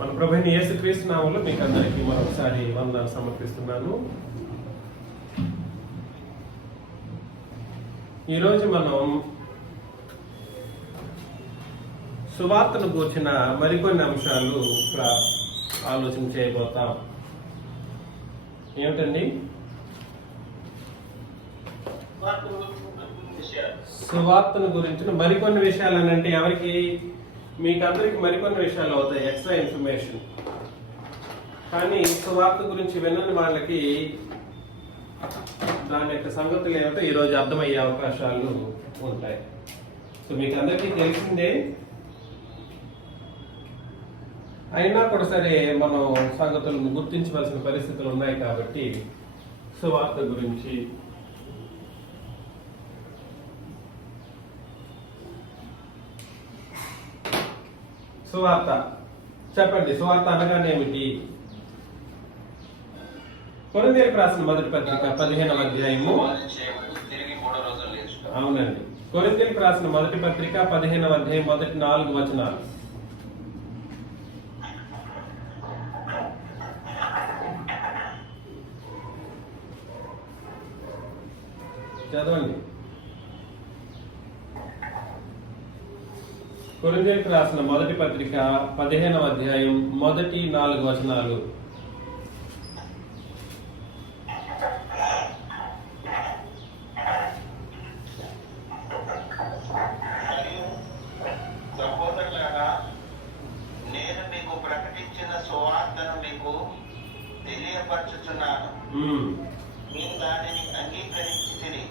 మన ప్రభువైన యేసుక్రీస్తు నామములో మీకు అందరికీ మరొకసారి వందనాలు సమర్పిస్తున్నాను. ఈరోజు మనం సువార్తను గూర్చిన మరికొన్ని అంశాలు ఆలోచన చేయబోతాం. ఏమిటండి? సువార్తను గురించిన మరికొన్ని విషయాలు అని అంటే ఎవరికి? మీకు అందరికి మరికొన్ని విషయాలు అవుతాయి, ఎక్స్ట్రా ఇన్ఫర్మేషన్. కానీ సువార్త గురించి వినని వాళ్ళకి దాని యొక్క సంగతులు ఏమిటో ఈరోజు అర్థమయ్యే అవకాశాలు ఉంటాయి. సో మీకు అందరికీ తెలిసిందే, అయినా కూడా సరే మనం సంగతులను గుర్తించవలసిన పరిస్థితులు ఉన్నాయి. కాబట్టి సువార్త గురించి సువార్త చెప్పండి. సువార్త అనగానేమిటి? కొరింథీయులకు రాసిన మొదటి పత్రిక 15వ అధ్యాయము. అవునండి, కొరింథీయులకు రాసిన మొదటి పత్రిక 15వ అధ్యాయం మొదటి 4 వచనాలు చదవండి. కొరింథీయులకు రాసిన మొదటి పత్రిక 15వ అధ్యాయం మొదటి 4 వచనాలు. సహోదరులారా, నేను మీకు ప్రకటించిన సువార్తను మీకు తెలియపరచుచున్నాను. మీరు దానిని అంగీకరించితిరి,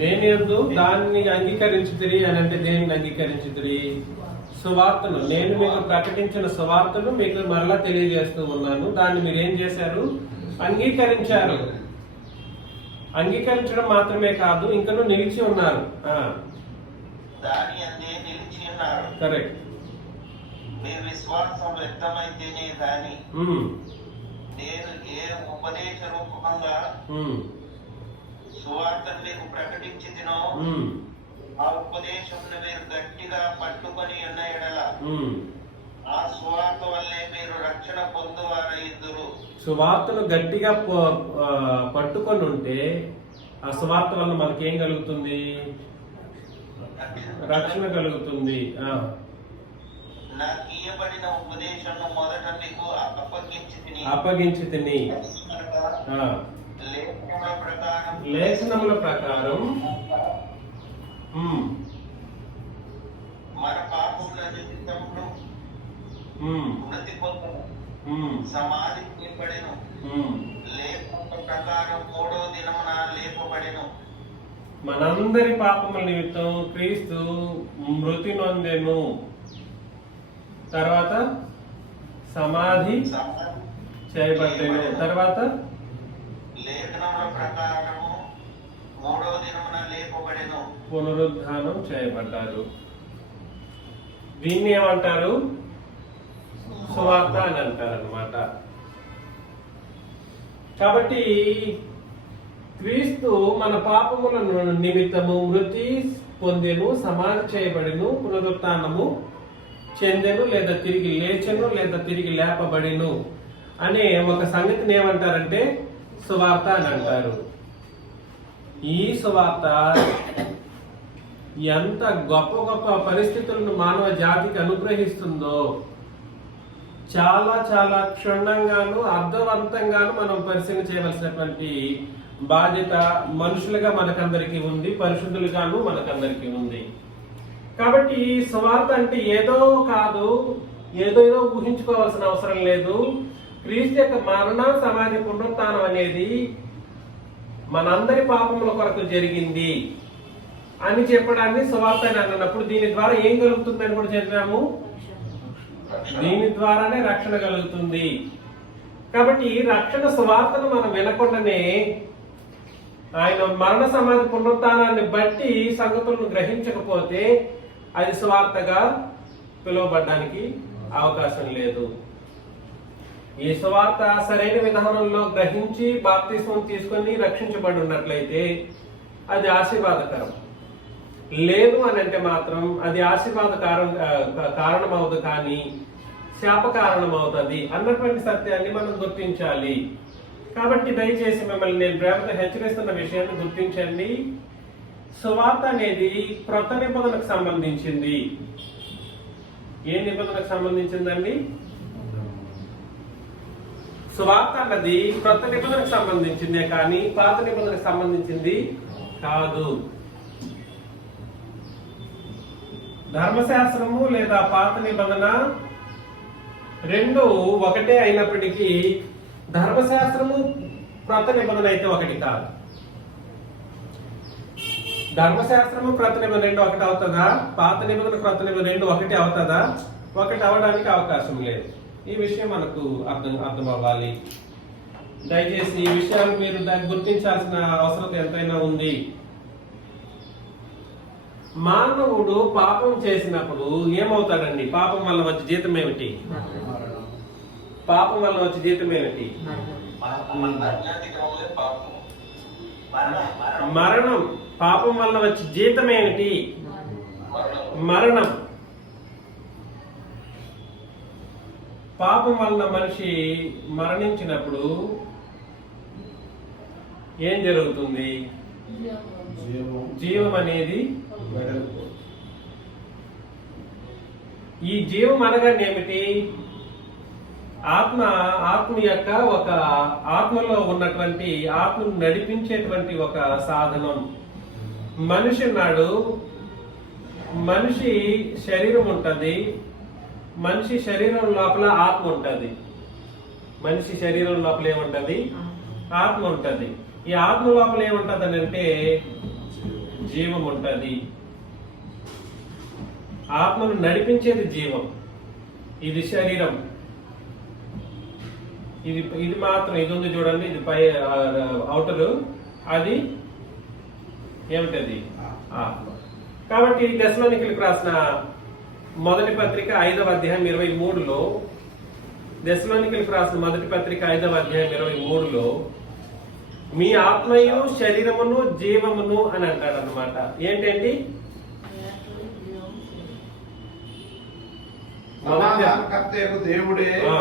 దేని యందు దాన్ని అంగీకరించుతిరి అని అంటే దేనిని అంగీకరించుతిరి? సువార్తను. నేను మీకు ప్రకటించిన సువార్తను మీకు మరలా తెలియజేస్తూ ఉన్నాను. దాన్ని మీరు ఏం చేశారు? అంగీకరించారు. అంగీకరించడం మాత్రమే కాదు, ఇంకనూ నిలిచి ఉన్నారు. కరెక్ట్. మీ విశ్వాసం వ్యక్తమైతేనే కానీ నేను ఏ ఉపదేశ రూపంగా సువార్తను మీకు ప్రకటించినో ఆ ఉపదేశం మీరు గట్టిగా పట్టుకొని ఉన్న ఎడల ఆ సువార్త వల్లే మీరు రక్షణ పొందువారయ్యుదురు. సువార్తను గట్టిగా పట్టుకొని ఉంటే ఆ సువార్త వల్ల మనకేం కలుగుతుంది? రక్షణ కలుగుతుంది. నాకు ఇయ్యబడిన ఉపదేశం మొదట మీకు అప్పగించి తిని లేఖనముల ప్రకారం మన పాపముల నిమిత్తమును మృతి పొందెను, సమాధి చేయబడెను, లేఖనముల ప్రకారం 3వ దినమున లేపబడెను. మనందరి పాపముల నిమిత్తం క్రీస్తు మృతి నొందెను, తర్వాత సమాధి చేయబడెను, తర్వాత లేఖనముల ప్రకారము 3వ దినమున లేపబడెను, పునరుద్ధానం చేయబడ్డారు. దీన్ని ఏమంటారు? సువార్త అని అంటారు అన్నమాట. కాబట్టి క్రీస్తు మన పాపముల నిమిత్తము మృతి పొందెను, సమాధి చేయబడెను, పునరుత్థానము చెందెను, లేదా తిరిగి లేచెను, లేదా తిరిగి లేపబడెను అనే ఒక సంగతిని ఏమంటారంటే సువార్త అని అంటారు. ఈ సువార్త ఎంత గొప్ప గొప్ప పరిస్థితులను మానవ జాతికి అనుగ్రహిస్తుందో చాలా చాలా క్షుణ్ణంగాను అర్థవంతంగాను మనం పరిశీలన చేయవలసినటువంటి బాధ్యత మనుషులుగా మనకందరికీ ఉంది, పరిశుద్ధులుగాను మనకందరికీ ఉంది. కాబట్టి సువార్త అంటే ఏదో కాదు, ఏదో ఊహించుకోవాల్సిన అవసరం లేదు. క్రీస్తు యొక్క మరణ, సమాధి, పునరుత్థానం అనేది మనందరి పాపముల కొరకు జరిగింది అని చెప్పడాన్ని సువార్త అని అన్నప్పుడు దీని ద్వారా ఏం కలుగుతుందని కూడా చెప్పాము. దీని ద్వారానే రక్షణ కలుగుతుంది. కాబట్టి ఈ రక్షణ సువార్తను మనం వినకుండానే ఆయన మరణ, సమాధి, పునరుత్థానాన్ని బట్టి సంగతులను గ్రహించకపోతే అది సువార్తగా పిలువబడడానికి అవకాశం లేదు. ఈ సువార్త సరైన విధానంలో గ్రహించి బాప్తిస్మం తీసుకొని రక్షించబడి ఉన్నట్లయితే అది ఆశీర్వాదకరం. లేదు అని అంటే మాత్రం అది ఆశీర్వాద కారణం అవుతుంది, కానీ శాప కారణం అవుతుంది అన్నటువంటి సత్యాన్ని మనం గుర్తించాలి. కాబట్టి దయచేసి మిమ్మల్ని నేను ప్రేమతో హెచ్చరిస్తున్న విషయాన్ని గుర్తించండి. సువార్త అనేది క్రొత్త నిబంధనకు సంబంధించింది. ఏ నిబంధనకు సంబంధించిందండి? సువార్త అన్నది క్రొత్త నిబంధనకు సంబంధించిందే కానీ పాత నిబంధనకు సంబంధించింది కాదు. ధర్మశాస్త్రము లేదా పాత నిబంధన రెండు ఒకటే అయినప్పటికీ ధర్మశాస్త్రము క్రొత్త నిబంధన అయితే ఒకటి కాదు. ధర్మశాస్త్రము క్రొత్త నిబంధన రెండు ఒకటి అవుతుందా? పాత నిబంధన క్రొత్త నిబంధన రెండు ఒకటి అవుతుందా? ఒకటి అవడానికి అవకాశం లేదు. ఈ విషయం మనకు అర్థం అవ్వాలి. దయచేసి ఈ విషయాన్ని మీరు గుర్తించాల్సిన అవసరం ఎంతైనా ఉంది. మానవుడు పాపం చేసినప్పుడు ఏమవుతాడండి? పాపం వల్ల వచ్చే జీతం ఏమిటి? పాపం వల్ల వచ్చే జీతం ఏమిటి? మరణం. పాపం వల్ల వచ్చే జీతం ఏమిటి? మరణం. పాపం వల్ల మనిషి మరణించినప్పుడు ఏం జరుగుతుంది? జీవం అనేది ఈ జీవం అనగానే ఏమిటి? ఆత్మ యొక్క ఒక ఆత్మలో ఉన్నటువంటి ఆత్మను నడిపించేటువంటి ఒక సాధనం. మనిషి ఉన్నాడు, మనిషి శరీరం ఉంటది, మనిషి శరీరం లోపల ఆత్మ ఉంటది. మనిషి శరీరం లోపల ఏముంటది? ఆత్మ ఉంటది. ఈ ఆత్మ లోపల ఏముంటది అని అంటే జీవం ఉంటది. ఆత్మను నడిపించేది జీవం. ఇది శరీరం. ఇది మాత్రం ఇది ఉంది చూడండి, ఇది పై అవుటర్, అది ఏమిటది? ఆత్మ. కాబట్టి దశలోనికలకు రాసిన మొదటి పత్రిక 5వ అధ్యాయం 23లో, దశలోనికలకు రాసిన మొదటి పత్రిక 5వ అధ్యాయం 23లో మీ ఆత్మయు శరీరమును జీవమును అని అంటాడు అన్నమాట. ఏంటండి?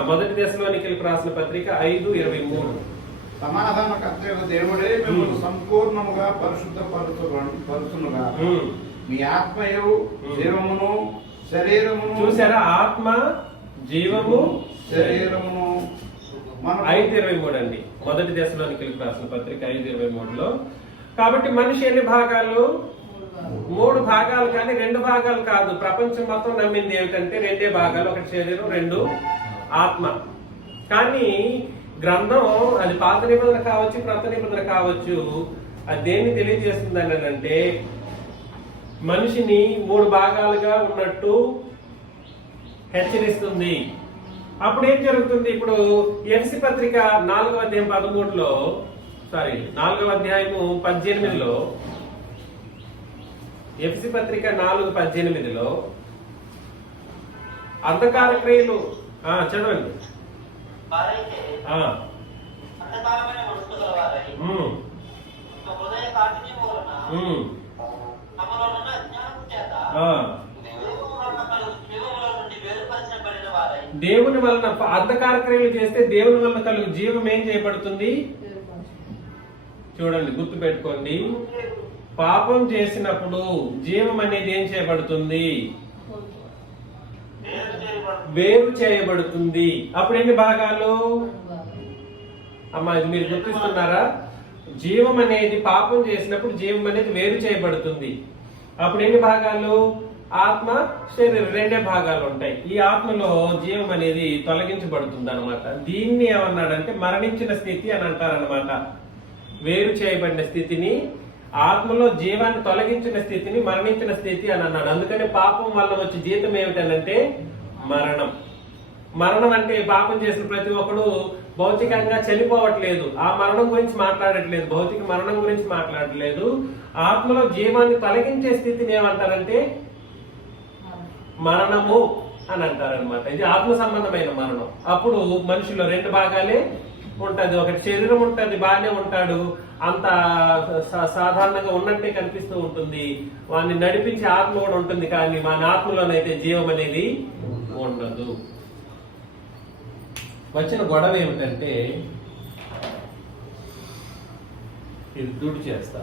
మొదటి దశలోనికలకు రాసిన పత్రిక 5:23. సమాధానకర్తయగు దేవుడే మిమ్మల్ని సంపూర్ణముగా పరిశుద్ధపరచునుగా మీ ఆత్మయు జీవమును శరీరమును. చూసారా? ఆత్మ, జీవము, శరీరమును. 5:23 అండి మొదటి దశలోనికలకు రాసిన పత్రిక 5:23లో. కాబట్టి మనిషి ఎన్ని భాగాలు? 3 భాగాలు, కానీ 2 భాగాలు కాదు. ప్రపంచం మొత్తం నమ్మింది ఏమిటంటే 2 భాగాలు, ఒకటి శరీరం, 2 ఆత్మ. కానీ గ్రంథం అది పాత నిబంధన కావచ్చు, క్రొత్త నిబంధన కావచ్చు, అది దేన్ని తెలియజేస్తుంది అంటే మనిషిని 3 భాగాలుగా ఉన్నట్టు హెచ్చరిస్తుంది. అప్పుడు ఏం జరుగుతుంది? ఇప్పుడు ఎఫ్సి పత్రిక 4వ అధ్యాయం 13లో, 4వ అధ్యాయము 18లో, ఎఫ్సి పత్రిక 4:18లో అంధకార క్రియలు చదవండి. దేవుని వలన అంధకార క్రియలు చేస్తే దేవుని వలన కలుగు జీవం ఏం చేయబడుతుంది? చూడండి, గుర్తు పెట్టుకోండి. పాపం చేసినప్పుడు జీవం అనేది ఏం చేయబడుతుంది? వేరు చేయబడుతుంది. అప్పుడు ఎన్ని భాగాలు? అమ్మా, ఇది మీరు గుర్తిస్తున్నారా? జీవం అనేది పాపం చేసినప్పుడు జీవం అనేది వేరు చేయబడుతుంది. అప్పుడు ఎన్ని భాగాలు? ఆత్మ, శరీరం 2 భాగాలు ఉంటాయి. ఈ ఆత్మలో జీవం అనేది తొలగించబడుతుంది అనమాట. దీన్ని ఏమన్నాడంటే మరణించిన స్థితి అని అంటారనమాట. వేరు చేయబడిన స్థితిని, ఆత్మలో జీవాన్ని తొలగించిన స్థితిని మరణించిన స్థితి అని అన్నాడు. అందుకని పాపం వల్ల వచ్చే జీతం ఏమిటనంటే మరణం. మరణం అంటే పాపం చేసిన ప్రతి ఒక్కడు భౌతికంగా చనిపోవట్లేదు, ఆ మరణం గురించి మాట్లాడట్లేదు, భౌతిక మరణం గురించి మాట్లాడట్లేదు. ఆత్మలో జీవాన్ని తొలగించే స్థితిని ఏమంటారంటే మరణము అని అంటారనమాట. ఇది ఆత్మ సంబంధమైన మరణం. అప్పుడు మనిషిలో 2 భాగాలే ఉంటది, ఒకటి శరీరం ఉంటది, బాగానే ఉంటాడు, అంత సాధారణంగా ఉన్నట్టే కనిపిస్తూ ఉంటుంది. వాడిని నడిపించే ఆత్మ కూడా ఉంటుంది, కానీ మన ఆత్మలోనైతే జీవం అనేది ఉండదు. వచ్చిన గొడవ ఏమిటంటే, ఇది దుడి చేస్తా,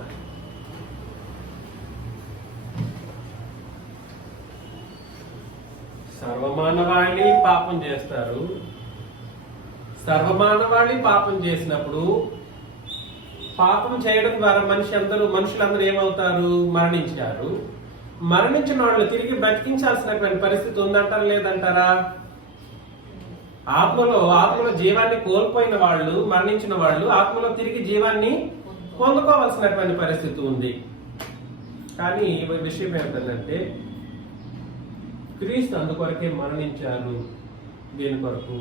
సర్వమానవాళి పాపం చేస్తారు. సర్వమానవాళి పాపం చేసినప్పుడు పాపం చేయడం ద్వారా మనుషులందరూ ఏమవుతారు? మరణించారు. మరణించిన వాళ్ళు తిరిగి బతికించాల్సినటువంటి పరిస్థితి ఉందంటారా లేదంటారా? ఆత్మలో జీవాన్ని కోల్పోయిన వాళ్ళు, మరణించిన వాళ్ళు ఆత్మలో తిరిగి జీవాన్ని పొందుకోవాల్సినటువంటి పరిస్థితి ఉంది. కానీ విషయం ఏంటంటే, క్రీస్తు అందుకొరకే మరణించారు. దీని కొరకు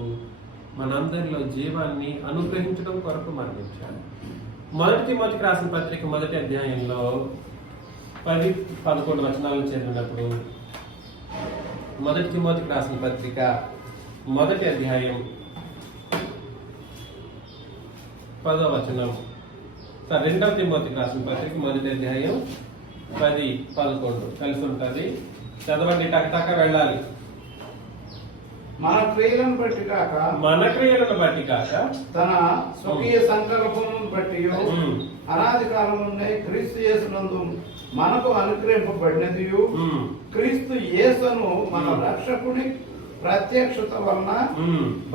మనందరిలో జీవాన్ని అనుగ్రహించడం కొరకు మరణించారు. మొదటి తిమోతికి రాసిన పత్రిక 1వ అధ్యాయంలో 10-11 వచనాలను చదివినప్పుడు, మొదటి తిమోతికి రాసిన పత్రిక 1వ అధ్యాయం 10వ వచనం, 2వ తిమోతికి రాసిన పత్రిక 1వ అధ్యాయం 10-11 కలిసి ఉంటుంది. చదవండి, టకటక వెళ్ళాలి. మన క్రియలను బట్టి కాక తన స్వకీయ సంకల్పమును బట్టి అనాది కాలం నుండి క్రీస్తు యేసునందు మనకు అనుగ్రహింపబడినది, క్రీస్తు యేసును మన రక్షకుని ప్రత్యక్షత వలన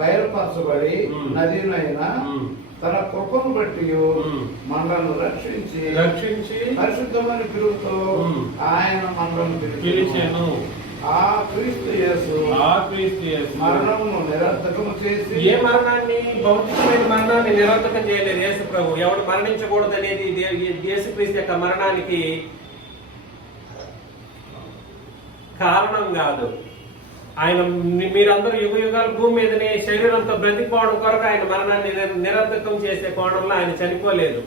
బయలుపరచబడి నదినైన తన కృపను బట్టి మనలను రక్షించి పరిశుద్ధమైన పిలుపుతో ఆయన మనలను పిలిచాను. ఆ క్రీస్తు యేసు మరణమును నిరర్థకము చేసి, ఏ మరణాన్ని? భౌతికమైన మరణాన్ని నిరర్థకం చేయలేదు యేసు ప్రభు. ఎవడు మరణించకూడదు అనేది యేసుక్రీస్తు యొక్క మరణానికి కారణం కాదు. ఆయన మీరందరూ యుగ యుగాలు భూమి మీదనే శరీరంతో బ్రతికిపోవడం కొరకు ఆయన మరణాన్ని నిరర్థకం చేసే కోణంలో ఆయన చనిపోలేదు.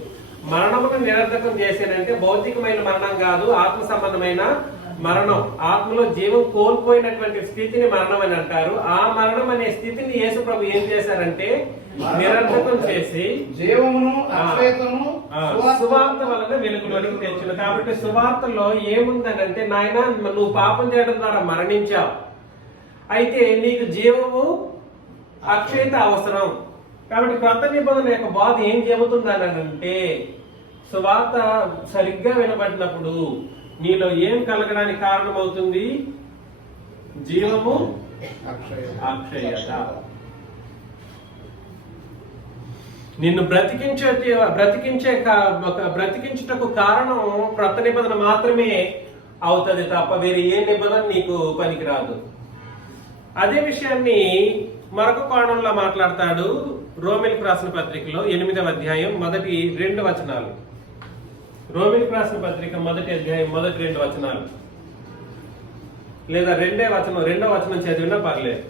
మరణమును నిరర్థకం చేసేనంటే భౌతికమైన మరణం కాదు, ఆత్మ సంబంధమైన మరణం. ఆత్మలో జీవం కోల్పోయినటువంటి స్థితిని మరణం అని అంటారు. ఆ మరణం అనే స్థితిని యేసు ప్రభు ఏం చేశారంటే నిరర్థకం చేసి జీవమును సువార్త వలన వెలుగులోనికి తెచ్చిన. కాబట్టి సువార్తలో ఏముందనంటే, నాయన నువ్వు పాపం చేయడం ద్వారా మరణించావు, అయితే నీకు జీవము అక్షయత అవసరం. కాబట్టి క్రొత్త నిబంధన యొక్క బాధ ఏం చెబుతుందనంటే, సువార్త సరిగ్గా వినబడినప్పుడు నీలో ఏం కలగడానికి కారణమవుతుంది? జీవము, అక్షయత. నిన్ను బ్రతికించుటకు కారణం క్రొత్త నిబంధన మాత్రమే అవుతుంది తప్ప వేరే ఏ నిబంధన నీకు పనికిరాదు. అదే విషయాన్ని మరొక కోణంలో మాట్లాడతాడు రోమిలకు రాసిన పత్రికలో 8వ అధ్యాయం 1-2 వచనాలు. రోమిలకు రాసిన పత్రిక 1వ అధ్యాయం 1-2 వచనాలు, లేదా 2వ వచనం చదివినా పర్లేదు.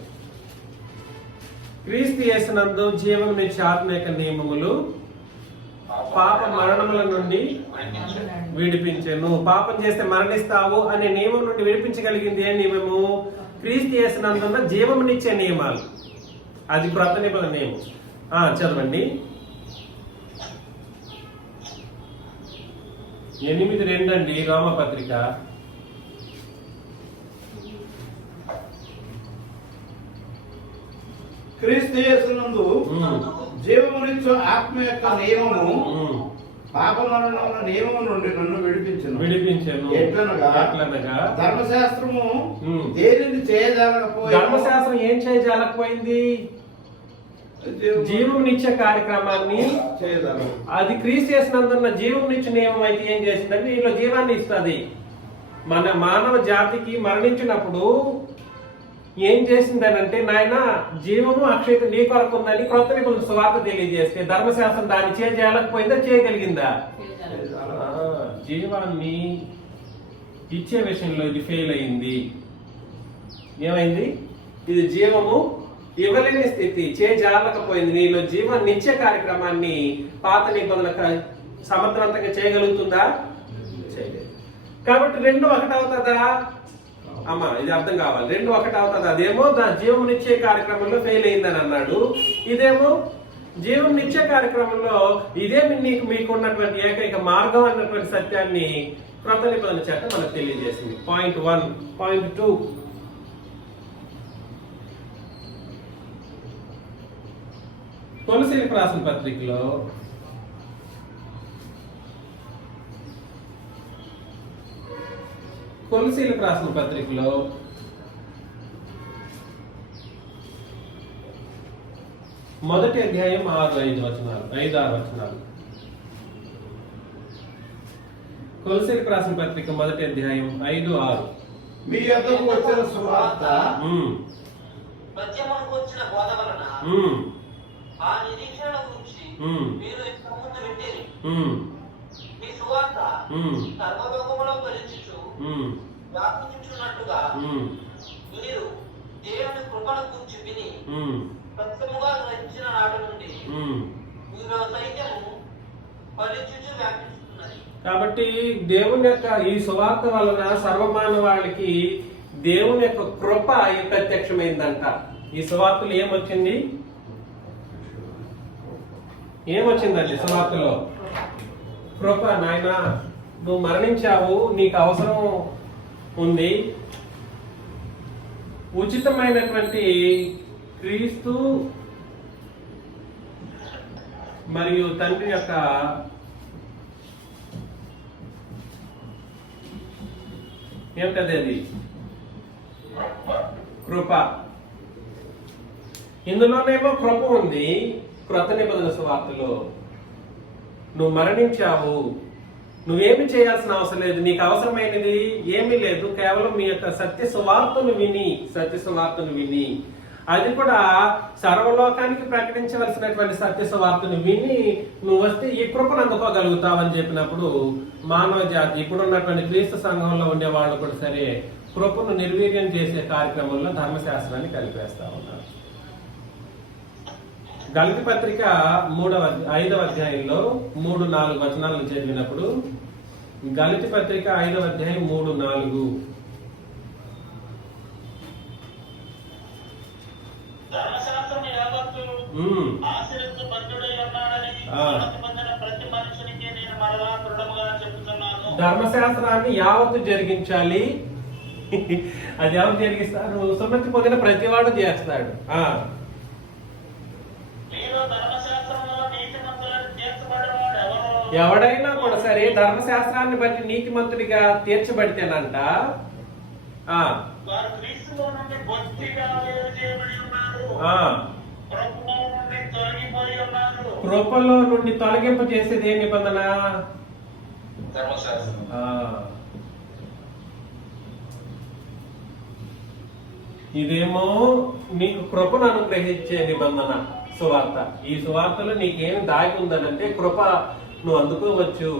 క్రీస్తు యేసునందు జీవమునిచ్చే ఆత్మ యొక్క నియమములు పాప మరణముల నుండి విడిపించెను. పాపం చేస్తే మరణిస్తావు అనే నియమం నుండి విడిపించగలిగింది ఏ నియమము? క్రీస్తు యేసునందున్న జీవమునిచ్చే నియమాలు. అది క్రొత్త నిబంధన నియమం. చదవండి. 8:2 అండి రోమపత్రిక. క్రీస్తు యేసునందు జీవమునిచ్చు ఆత్మ యొక్క నియమము పాప మరణముల నియమము నుండి నన్ను విడిపించెను. ఎట్లనగా ధర్మశాస్త్రము దేనిని చేయజాలకపోయింది. ధర్మశాస్త్రం ఏం చేయజాలకపోయింది? జీవమునిచ్చే కార్యక్రమాన్ని చేయజాలి. అది క్రీస్తు యేసునందున్న జీవమునిచ్చే నియమం అయితే ఏం చేసిందంటే నీలో జీవాన్ని ఇస్తుంది. మన మానవ జాతికి మరణించినప్పుడు ఏం చేసిందనంటే, నాయన జీవము అక్షయత నీ కొరకు ఉందని క్రొత్త నిబంధన సువార్త తెలియజేస్తే ధర్మశాస్త్రం దాన్ని చేయలేకపోయిందా? చేయగలిగిందా? జీవాన్ని ఇచ్చే విషయంలో ఇది ఫెయిల్ అయింది. ఏమైంది? ఇది జీవము ఇవ్వలేని స్థితి, చేయజాలకపోయింది. నీలో జీవాన్ని ఇచ్చే కార్యక్రమాన్ని పాత నిబంధన సమర్థవంతంగా చేయగలుగుతుందా? చేయలేదు. కాబట్టి 2 ఒకటి అవుతుందా? అమ్మా, ఇది అర్థం కావాలి. 2 ఒకటి అవుతుంది. అదేమో జీవమునిచ్చే కార్యక్రమంలో ఫెయిల్ అయిందని అన్నాడు, ఇదేమో జీవం నిత్య కార్యక్రమంలో ఇదే మీకు ఉన్నటువంటి ఏకైక మార్గం అన్నటువంటి సత్యాన్ని క్రొత్త నిబంధన చేత మనకు తెలియజేసింది. పాయింట్ 1. పాయింట్ 2, కొలసీలకు రాసిన పత్రికలో మొదటి అధ్యాయం 5-6 వచనాలు. కొలసీలకు రాసిన పత్రిక మొదటి అధ్యాయం 5-6. మీ యొద్దకు వచ్చిన సువార్త మధ్యమునకు వచ్చిన బోధ వలన ఆ నిరీక్షణ గురించి మీరు ఇంతకుముందు వింటిరి. మీ సువార్త సర్వలోకములో ఫలించుచు వ్యాపించుచున్నట్టుగా మీరు దేవుని కృపను గురించి విని సత్యముగా గ్రహించిన నాటి నుండి మీలో సైన్యము ఫలించుచు వ్యాపించుతున్నది. కాబట్టి దేవుని యొక్క ఈ సువార్త వలన సర్వమానవాళికి దేవుని యొక్క కృప ప్రత్యక్షమైందంట. ఈ సువార్తలు ఏమొచ్చిందండి సువార్తలో? కృప. నాయన, నువ్వు మరణించావు, నీకు అవసరం ఉంది, ఉచితమైనటువంటి క్రీస్తు మరియు తండ్రి యొక్క ఏమిటది? అది కృప. ఇందులోనేమో కృప ఉంది. క్రొత్త నిబంధన సువార్తలో నువ్వు మరణించావు, నువ్వేమి చేయాల్సిన అవసరం లేదు, నీకు అవసరమైనది ఏమీ లేదు, కేవలం మీ యొక్క సత్య సువార్తను విని అది కూడా సర్వలోకానికి ప్రకటించవలసినటువంటి సత్య సువార్తను విని నువ్వు వస్తే ఈ కృపను అందుకోగలుగుతావని చెప్పినప్పుడు మానవ జాతి ఇప్పుడున్నటువంటి క్రీస్తు సంఘంలో ఉండే వాళ్ళు కూడా సరే కృపను నిర్వీర్యం చేసే కార్యక్రమంలో ధర్మశాస్త్రాన్ని కలిపేస్తా ఉన్నారు. గలతీ పత్రిక 5వ అధ్యాయంలో 3-4 వచనాలను చదివినప్పుడు, గలతీ పత్రిక 5వ అధ్యాయం 3-4, ధర్మశాస్త్రము యావత్తు ఆశీర్వదించబద్ధుడై ఉన్నాడని ప్రతి మనుషునికి నేను మరలా దృఢముగా చెబుతున్నాను. ధర్మశాస్త్రాన్ని యావత్తు జరిగించాలి. అది ఎవరు జరిగిస్తారు? సున్నతి పొందిన ప్రతివాడు చేస్తాడు. ఎవడైనా కూడా సరే ధర్మశాస్త్రాన్ని బట్టి నీతిమంతుడిగా తీర్చబడితేనంట కృపలో నుండి తొలగింపు చేసేది ఏ నిబంధన? ఇదేమో నీకు కృపను అనుగ్రహించే నిబంధన సువార్త. ఈ సువార్తలో నీకేమి దాగి ఉందనంటే కృప నువ్వు అందుకోవచ్చు.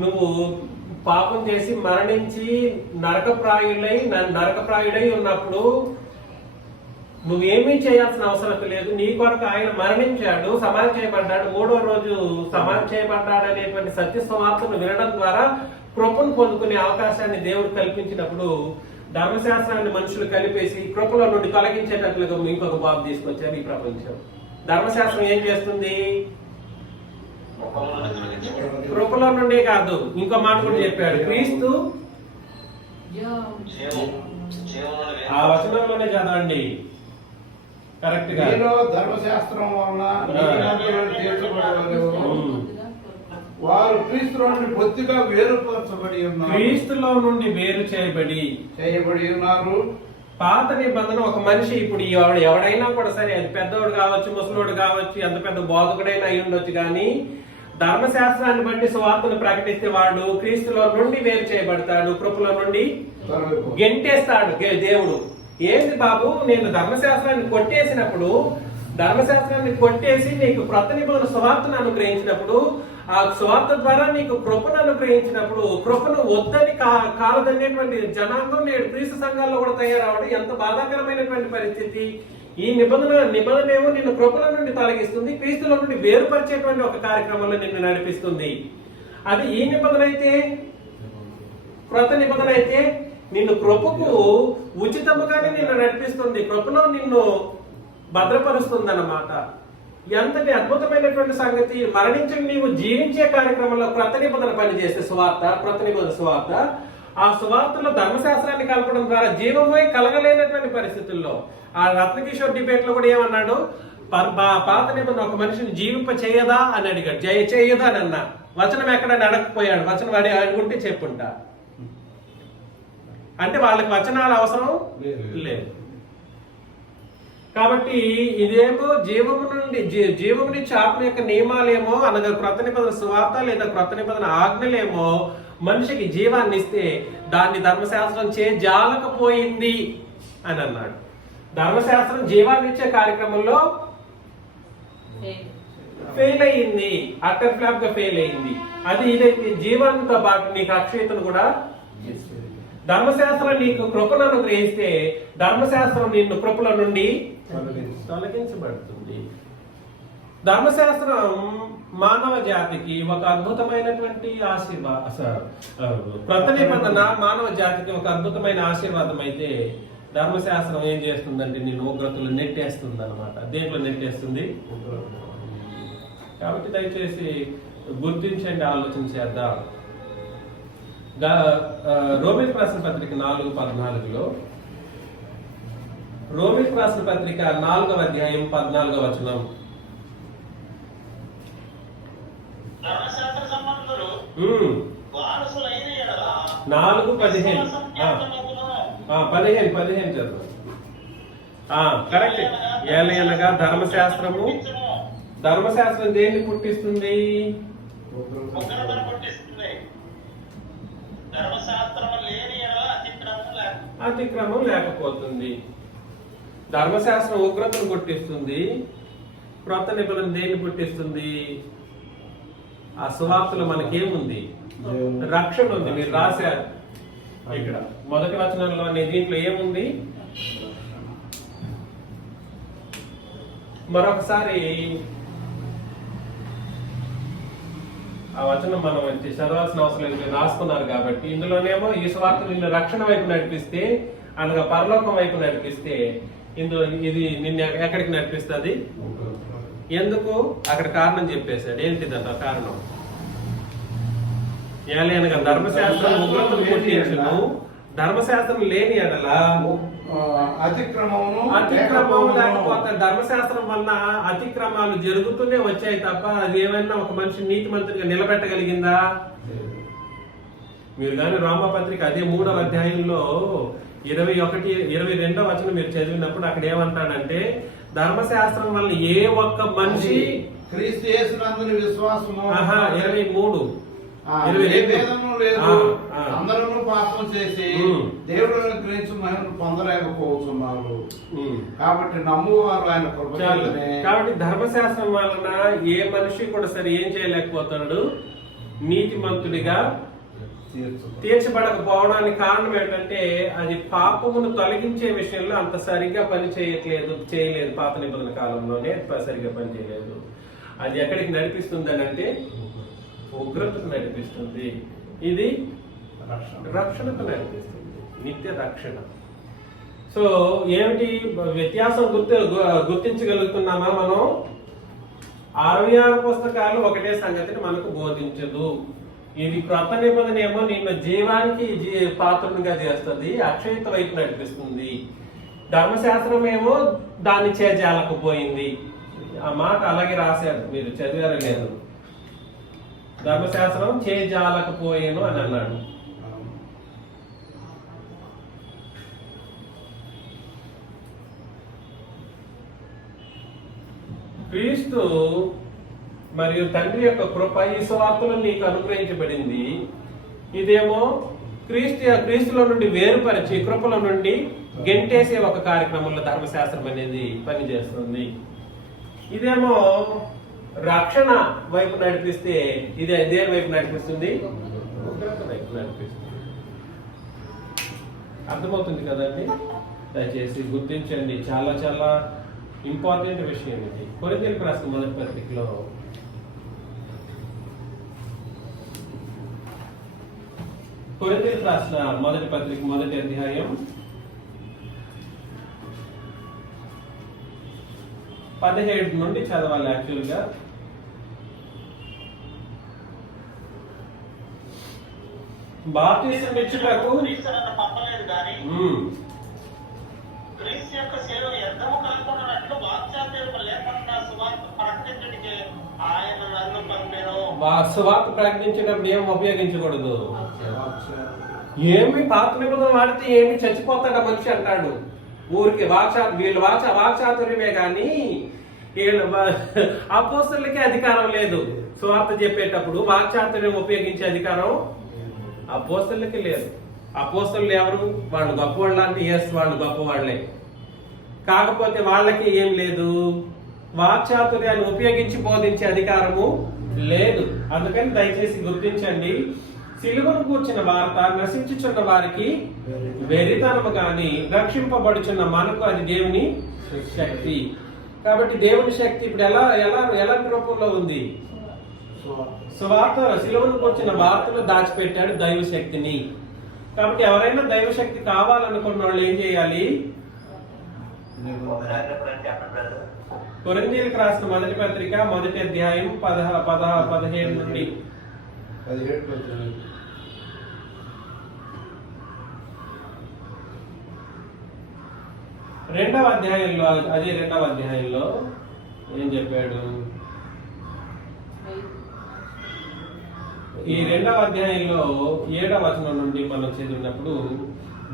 నువ్వు పాపం చేసి మరణించి నరకప్రాయుడై ఉన్నప్పుడు నువ్వేమీ చేయాల్సిన అవసరం లేదు. నీ కొరకు ఆయన మరణించాడు, సమాధి చేయబడ్డాడు, 3వ రోజు సమాధి చేయబడ్డాడు అనేటువంటి సత్య సువార్తను వినడం ద్వారా కృపను పొందుకునే అవకాశాన్ని దేవుడు కల్పించినప్పుడు ధర్మశాస్త్రాన్ని మనుషులు కలిపేసి కృపలో నుండి తొలగించేటట్లుగా ఇంకొక బాబు తీసుకొచ్చారు ఈ ప్రపంచం. ధర్మశాస్త్రం ఏం చేస్తుంది? కృపలో నుండే కాదు, ఇంకో మాట కూడా చెప్పాడు. క్రీస్తు ఆ వచనంలోనే చదవండి కరెక్ట్ గా. ధర్మశాస్త్రం వలన వారు క్రీస్తులో నుండి బొత్తిగా వేరుపరచబడి ఉన్నారు. క్రీస్తులో నుండి వేరు చేయబడి ఉన్నారు. పాత నిబంధన ఒక మనిషి ఇప్పుడు ఎవడైనా కూడా సరే, అది పెద్దోడు కావచ్చు, ముసలోడు కావచ్చు, ఎంత పెద్ద బోధకుడైనా అయి ఉండొచ్చు, కానీ ధర్మశాస్త్రాన్ని బట్టి సువార్తను ప్రకటిస్తే వాడు క్రీస్తులో నుండి వేరు చేయబడతాడు, కృపలో నుండి గెంటేస్తాడు దేవుడు. ఏంది బాబు, నేను ధర్మశాస్త్రాన్ని కొట్టేసి నీకు క్రొత్త నిబంధన సువార్తను అనుగ్రహించినప్పుడు, ఆ సువార్త ద్వారా నీకు కృపను అనుగ్రహించినప్పుడు, కృపను వద్దని కాలదనేటువంటి జనాంగం నేడు క్రీస్తు సంఘాల్లో కూడా తయారవడం ఎంత బాధాకరమైనటువంటి పరిస్థితి. ఈ నిబంధన ఏమో నిన్ను కృపల నుండి తొలగిస్తుంది, క్రీస్తుల నుండి వేరుపరిచేటువంటి ఒక కార్యక్రమంలో నిన్ను నడిపిస్తుంది. అది ఈ నిబంధన అయితే, క్రొత్త నిబంధన అయితే నిన్ను కృపకు ఉచితముగానే నిన్ను నడిపిస్తుంది, కృపలో నిన్ను భద్రపరుస్తుంది అన్నమాట. ఎంతటి అద్భుతమైనటువంటి సంగతి! మరణించిన నీవు జీవించే కార్యక్రమంలో క్రొత్త నిబంధన పనిచేసే సువార్త, క్రొత్త నిబంధన సువార్త, ఆ సువార్తలో ధర్మశాస్త్రాన్ని కలపడం ద్వారా జీవమై కలగలేనటువంటి పరిస్థితుల్లో ఆ రత్నకిషోర్ డిబేట్ లో కూడా ఏమన్నాడు? పాత నిబంధన ఒక మనిషిని జీవింప చేయదా అని అడిగాడు. చేయదా అని అన్నా. వచనం ఎక్కడని అడగకపోయాడు. వచనం అడుగుంటే చెప్పుంటా. అంటే వాళ్ళకి వచనాలు అవసరం లేదు. కాబట్టి ఇదేమో జీవము నుంచి ఆత్మ యొక్క నియమాలేమో అనగా క్రొత్త నిబంధన సువార్త లేదా క్రొత్త నిబంధన ఆజ్ఞలేమో మనిషికి జీవాన్ని ఇస్తే దాన్ని ధర్మశాస్త్రం జాలకపోయింది అని అన్నాడు. ధర్మశాస్త్రం జీవాన్ని ఇచ్చే కార్యక్రమంలో ఫెయిల్ అయ్యింది, అటర్ ఫ్లాప్ గా ఫెయిల్ అయింది. అది ఇదైతే జీవానితో పాటు నీకు అక్షయతను కూడా ధర్మశాస్త్రం నీకు కృపను అనుగ్రహిస్తే ధర్మశాస్త్రం నిన్ను కృపల నుండి తొలగించబడుతుంది. ధర్మశాస్త్రం మానవ జాతికి ఒక అద్భుతమైనటువంటి క్రొత్త నిబంధన మానవ జాతికి ఒక అద్భుతమైన ఆశీర్వాదం అయితే ధర్మశాస్త్రం ఏం చేస్తుందంటే నిన్ను ఉగ్రతలు నెట్టేస్తుంది అనమాట. దేంట్లో నెట్టేస్తుంది? కాబట్టి దయచేసి గుర్తించండి, ఆలోచన చేద్దాం. రోమిలకు రాసిన పత్రిక 4:14 రోమిలకు రాసిన పత్రిక 4వ అధ్యాయం 14వ వచనం. 4:15 చదువు. కరెక్ట్. ఏలయనగా ధర్మశాస్త్రం దేన్ని పుట్టిస్తుంది? అతిక్రమం లేకపోతుంది. ధర్మశాస్త్రం ఉగ్రతను పుట్టిస్తుంది. క్రొత్త నిబంధన దేన్ని పుట్టిస్తుంది? ఆ సువార్తలో మనకేముంది? రక్షణ ఉంది. మీరు రాశారు ఇక్కడ మొదటి వచనంలో. దీంట్లో ఏముంది? మరొకసారి ఆ వచనం మనం చదవాల్సిన అవసరం లేదు, మీరు రాసుకున్నారు కాబట్టి. ఇందులోనేమో ఈ సువార్త నిన్ను రక్షణ వైపు నడిపిస్తే, అనగా పరలోకం వైపు నడిపిస్తే, ఇందులో ఇది నిన్ను ఎక్కడికి నడిపిస్తుంది? ఎందుకు? అక్కడ కారణం చెప్పేశాడు. ఏంటిదంట కారణం? ఏలయనగా ధర్మశాస్త్రం ఉగ్రతను పుట్టించును, ధర్మశాస్త్రం లేని ఎడల అతిక్రమం లేకపోతే ధర్మశాస్త్రం వల్ల అతిక్రమాలు జరుగుతూనే వచ్చాయి తప్ప అది ఏమైనా ఒక మనిషి నీతిమంతుడిగా నిలబెట్టగలిగిందా? మీరు కానీ రోమపత్రిక అదే 3వ అధ్యాయంలో 21-22వ వచనం మీరు చదివినప్పుడు అక్కడ ఏమంటాడంటే, ధర్మశాస్త్రం వల్ల ఏ ఒక్క మనిషి క్రీస్తు యేసునందు విశ్వాసము 23 అందరూ పాపం చేసి దేవుడు గురించి మనం పొందలేకపోతున్నారు. కాబట్టి నమ్మువారు ఆయన కృప. కాబట్టి ధర్మశాస్త్రం వలన ఏ మనిషి కూడా సరే ఏం చేయలేకపోతాడు? నీతిమంతుడిగా తీర్చబడకపోవడానికి కారణం ఏంటంటే అది పాపమును తొలగించే విషయంలో అంత సరిగ్గా పని చేయలేదు. పాత నిబంధన కాలంలోనే సరిగ్గా పని చేయలేదు. అది ఎక్కడికి నడిపిస్తుంది అని అంటే ఉగ్రతకు నడిపిస్తుంది. ఇది రక్షణకు నడిపిస్తుంది, నిత్య రక్షణ. సో ఏమిటి వ్యత్యాసం గుర్తించగలుగుతున్నామా మనం? 66 పుస్తకాలు ఒకటే సంగతిని మనకు బోధించదు. ఇది క్రొత్త నిబంధన ఏమో నిన్ను జీవానికి పాత్రునిగా చేస్తుంది, అక్షయత వైపు నడిపిస్తుంది. ధర్మశాస్త్రం ఏమో దాన్ని చేజాలకపోయింది. ఆ మాట అలాగే రాశారు, మీరు చదివారు లేదు? ధర్మశాస్త్రం చేజాలకపోయాను అని అన్నాడు. క్రీస్తు మరియు తండ్రి యొక్క కృప ఈ సువార్తలో నీకు అనుగ్రహించబడింది. ఇదేమో క్రీస్తులో నుండి వేరుపరిచి కృపలో నుండి గెంటేసే ఒక కార్యక్రమంలో ధర్మశాస్త్రం అనేది పనిచేస్తుంది. ఇదేమో రక్షణ వైపు నడిపిస్తే ఇది దేని వైపు నడిపిస్తుంది? ఉగ్రత వైపు నడిపిస్తుంది. అర్థమవుతుంది కదండి? దయచేసి గుర్తించండి, చాలా చాలా ఇంపార్టెంట్ విషయం ఇది. కొరింథీయులకు రాసిన మొదటి పత్రికలో కొరింథీయులకు రాసిన మొదటి పత్రిక 1వ అధ్యాయం 17 నుండి చదవాలి యాక్చువల్గా. బాప్తిసం ఇచ్చుటకు పంపలేదు కానీ క్రీస్తు యొక్క సేవ వ్యర్థము కాకుండా వాక్చాతుర్యం లేకుండా సువార్త ప్రకటించడానికి ఆయన నన్ను పంపెను. సువార్త ప్రకటించినప్పుడు ఏం ఉపయోగించకూడదు. ఏమి పాత నిబంధన వాడితే ఏమి చచ్చిపోతాడా మనిషి అంటాడు. ఊరికి వీళ్ళు వాక్చాతుర్యమే కానీ వీళ్ళు అపోస్తలులకే అధికారం లేదు. సువార్త చెప్పేటప్పుడు వాక్చాతుర్యం ఉపయోగించే అధికారం అపోస్తలులకి లేదు. అపోస్తలులు ఎవరు? వాళ్ళు గొప్పవాళ్ళు అంటే ఎస్, వాళ్ళు గొప్పవాళ్లే. కాకపోతే వాళ్ళకి ఏం లేదు, వాక్చాతుర్యాన్ని ఉపయోగించి బోధించే అధికారము లేదు. అందుకని దయచేసి గుర్తించండి, సిలువను కూర్చున్న వార్త నశించుచున్న వారికి వెరితనము గాని రక్షింపబడుచున్న మనకు అది దేవుని శక్తి. కాబట్టి దేవుని శక్తి ఇప్పుడు ఎలాంటి రూపంలో ఉంది? సువార్త, సిలువను కూర్చున్న వార్తలో దాచిపెట్టాడు దైవ శక్తిని. కాబట్టి ఎవరైనా దైవశక్తి కావాలనుకున్న వాళ్ళు ఏం చేయాలి? కొరింథీయులకు రాసిన మొదటి పత్రిక 1వ అధ్యాయం 17 నుండి 2వ అధ్యాయంలో, అదే 2వ అధ్యాయంలో ఏం చెప్పాడు? ఈ 2వ అధ్యాయంలో 7వ వచనం నుండి మనం చదివినప్పుడు,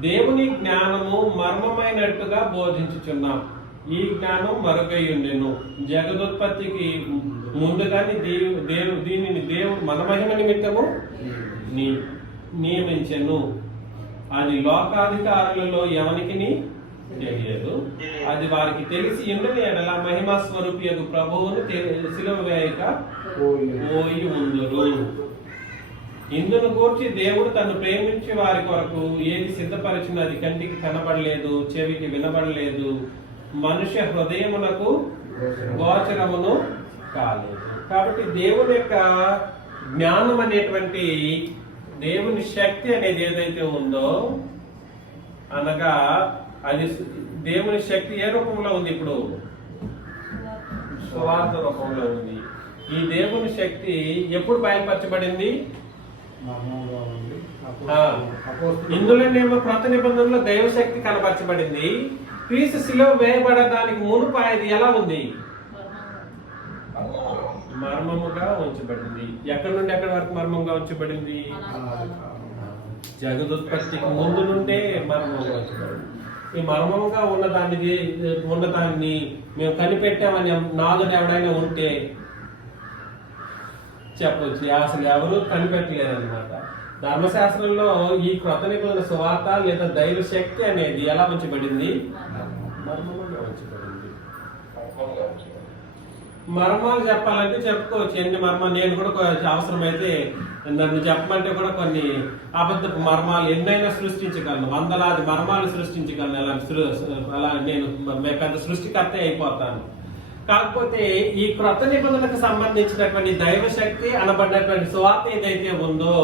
దేవుని జ్ఞానము మర్మమైనట్టుగా బోధించుచున్నాం, ఈ జ్ఞానం మరుగైయుండెను, జగదుత్పత్తికి ముందుగానే దీనిని దేవుడు మన మహిమ నిమిత్తము నియమించెను, అది లోకాధికారులలో ఎవనికి తెలియదు, అది వారికి తెలిసి ఉండని ఎడల మహిమా స్వరూపియగు ప్రభువును సిలువ వేయక పోయి ఉందురు. ఇందును గూర్చి దేవుడు తను ప్రేమించి వారి కొరకు ఏది సిద్ధపరిచిన అది కంటికి కనబడలేదు, చెవికి వినబడలేదు, మనుష్య హృదయమునకు గోచరమును కాలేదు. కాబట్టి దేవుని యొక్క జ్ఞానం అనేటువంటి దేవుని శక్తి అనేది ఏదైతే ఉందో, అనగా అది దేవుని శక్తి ఏ రూపంలో ఉంది? ఇప్పుడు సువార్త రూపంలో ఉంది. ఈ దేవుని శక్తి ఎప్పుడు బయలుపరచబడింది? ఇందులోనేమో క్రొత్త నిబంధనలో దైవశక్తి కనపరచబడింది. క్రీస్తు శిలువ వేయబడడానికి మునుపు అది ఎలా ఉంది? మర్మముగా ఉంచబడింది. ఎక్కడి నుండి ఎక్కడి వరకు మర్మంగా ఉంచబడింది? జగదుత్పత్తికి ముందు నుండే మర్మంగా ఉంచబడింది. ఈ మర్మంగా ఉన్నదాన్ని మేము కనిపెట్టామని నాదుడు ఎవడైనా ఉంటే చెప్పొచ్చు, అసలు ఎవరు కనిపెట్టలేదన్నమాట. ధర్మశాస్త్రంలో ఈ క్రొత్త నిబంధన సువార్త లేదా దైవ శక్తి అనేది ఎలా ఉంచబడింది? మర్మంగా ఉంచబడింది. మర్మాలు చెప్పాలంటే చెప్పుకోవచ్చు, ఎన్ని మర్మాలు. నేను కూడా అవసరమైతే నన్ను చెప్పమంటే కూడా కొన్ని అబద్ధపు మర్మాలు ఎన్నైనా సృష్టించగలను, వందలాది మర్మాలు సృష్టించగలను. అలా నేను పెద్ద సృష్టికర్త అయిపోతాను. కాకపోతే ఈ క్రొత్త నిబంధనకు సంబంధించినటువంటి దైవశక్తి అనబడినటువంటి సువార్త ఏదైతే ఉందో,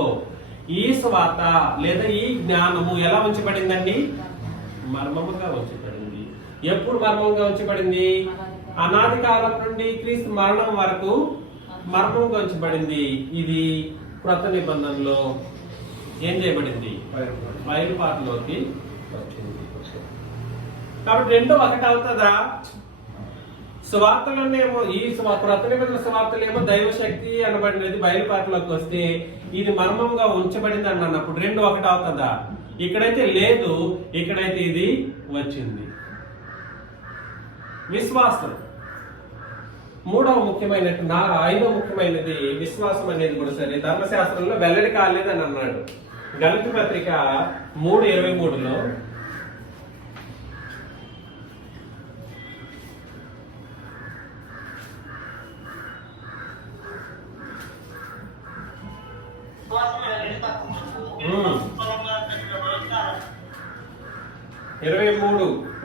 ఈ సువార్త లేదా ఈ జ్ఞానము ఎలా ఉంచబడిందండి? మర్మముగా ఉంచబడింది. ఎప్పుడు మర్మంగా ఉంచబడింది? అనాది కాలం నుండి క్రీస్తు మరణం వరకు మర్మంగా ఉంచబడింది. ఇది క్రొత్త నిబంధనలో ఏం చేయబడింది? బయలుపాటులోకి వచ్చింది. కాబట్టి రెండు ఒకటి అవుతుందా? సువార్తలోనేమో ఈ క్రొత్త నిబంధన సువార్తలేమో దైవశక్తి అనబడినది బయలుపాటులోకి వస్తే ఇది మర్మంగా ఉంచబడింది అన్నప్పుడు రెండు ఒకటి అవుతుందా? ఇక్కడైతే లేదు, ఇక్కడైతే ఇది వచ్చింది. విశ్వాసం మూడవ ముఖ్యమైనది. ఐదవ ముఖ్యమైనది విశ్వాసం అనేది కూడా సరే ధర్మశాస్త్రంలో వెల్లడి కాలేదని అన్నాడు. గలతీ పత్రిక 3:23లో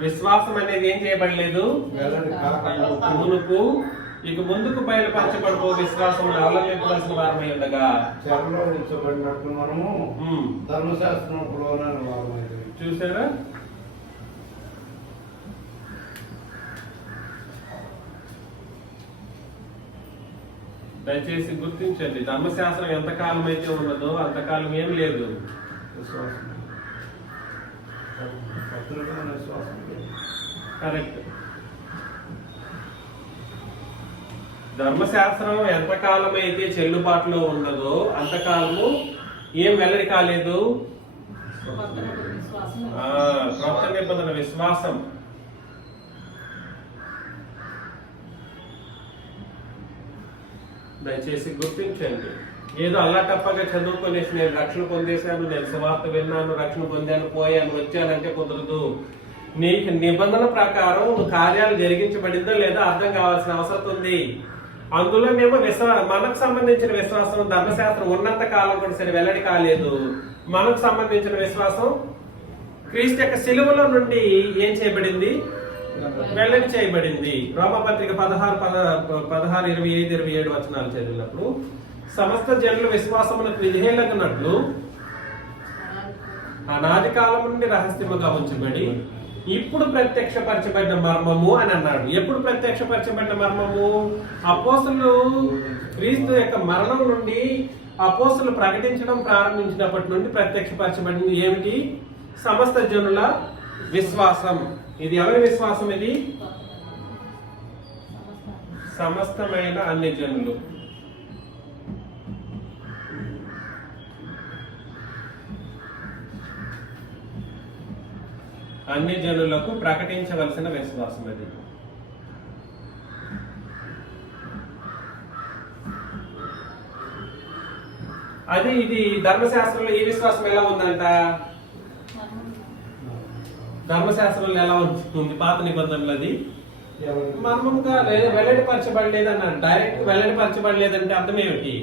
విశ్వాసం అనేది ఏం చేయబడలేదు మునుపు, ఇక ముందుకు బయలుపరచబడిపో విశ్వాసం అవలంబించవలసిన వారమై ఉండగా చెరలో ఉంచబడినట్టు మనము ధర్మశాస్త్రంలోనే చూసారా? దయచేసి గుర్తించండి, ధర్మశాస్త్రం ఎంతకాలం అయితే ఉన్నదో అంతకాలం ఏం లేదు. విశ్వాసం భద్రమైన విశ్వాసం లేదు. కరెక్ట్. ధర్మశాస్త్రం ఎంతకాలం అయితే చెల్లుబాటులో ఉన్నదో అంతకాలము ఏం వెల్లడి కాలేదు? క్రొత్త నిబంధన విశ్వాసం. దయచేసి గుర్తించండి. ఏదో అల్లాటప్పగా చదువుకునేసి నేను రక్షణ పొందేశాను, నేను సువార్త విన్నాను, రక్షణ పొందాను, పోయాను, వచ్చానంటే కుదరదు. నీకు నిబంధన ప్రకారం నువ్వు కార్యాలు జరిగించబడిందో లేదో అర్థం కావాల్సిన అవసరం ఉంది. అందులోనేమో మనకు సంబంధించిన విశ్వాసం ధర్మశాస్త్రం ఉన్నంత కాలం కూడా సరే వెల్లడి కాలేదు. మనకు సంబంధించిన విశ్వాసం క్రీస్తు యొక్క శిలువలో నుండి ఏం చేయబడింది? వెల్లడి చేయబడింది. రోమపత్రిక 16, 25, 27 వచనాలు చదివినప్పుడు సమస్త జనుల విశ్వాసమునకు విధేయులగునట్లు అనాది కాలం నుండి రహస్యముగా ఉంచబడి ఇప్పుడు ప్రత్యక్షపరచబడిన మర్మము అని అన్నాడు. ఎప్పుడు ప్రత్యక్షపరచబడిన మర్మము? అపోస్తులు క్రీస్తు యొక్క మరణం నుండి అపోస్తులు ప్రకటించడం ప్రారంభించినప్పటి నుండి ప్రత్యక్షపరచబడింది ఏమిటి? సమస్త జనుల విశ్వాసం. ఇది ఎవరి విశ్వాసం? ఇది సమస్తమైన అన్ని జనులు. అన్ని జనులకు ప్రకటించవలసిన విశ్వాసం అది. అది ఇది ధర్మశాస్త్రంలో ఈ విశ్వాసం ఎలా ఉందంట? ధర్మశాస్త్రంలో ఎలా ఉంటుంది? పాత నిబంధనలు అది మర్మంగా వెల్లడిపరచబడలేదు అన్నాడు. డైరెక్ట్ వెల్లడిపరచబడలేదంటే అర్థం ఏమిటి?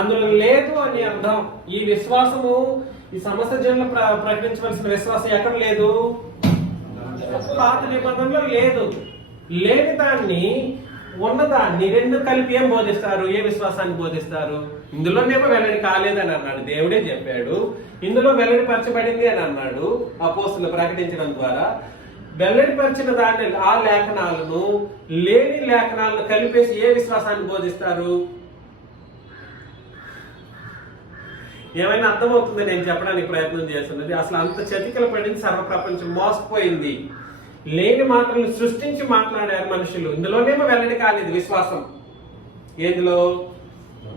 అందులో లేదు అని అర్థం. ఈ విశ్వాసము, ఈ సమస్త జనులు ప్రకటించవలసిన విశ్వాసం ఎక్కడ లేదు? పాత నిబంధనలో లేదు. లేని దాన్ని ఉన్నదాన్ని రెండు కలిపి ఏం బోధిస్తారు? ఏ విశ్వాసాన్ని బోధిస్తారు? ఇందులోనేమో వెల్లడి కాలేదని అన్నాడు, దేవుడే చెప్పాడు. ఇందులో వెల్లడి పరచబడింది అని అన్నాడు అపోస్తులు ప్రకటించడం ద్వారా. వెల్లడిపరిచిన దాన్ని, ఆ లేఖనాలను లేని లేఖనాలను కలిపేసి ఏ విశ్వాసాన్ని బోధిస్తారు? ఏమైనా అర్థమవుతుంది నేను చెప్పడానికి ప్రయత్నం చేస్తున్నది? అసలు అంత చతికిల పడింది, సర్వప్రపంచం మోసపోయింది. లేని మాటలను సృష్టించి మాట్లాడారు మనుషులు. ఇందులోనేమో వెల్లడి కాలేదు విశ్వాసం. ఏదిలో?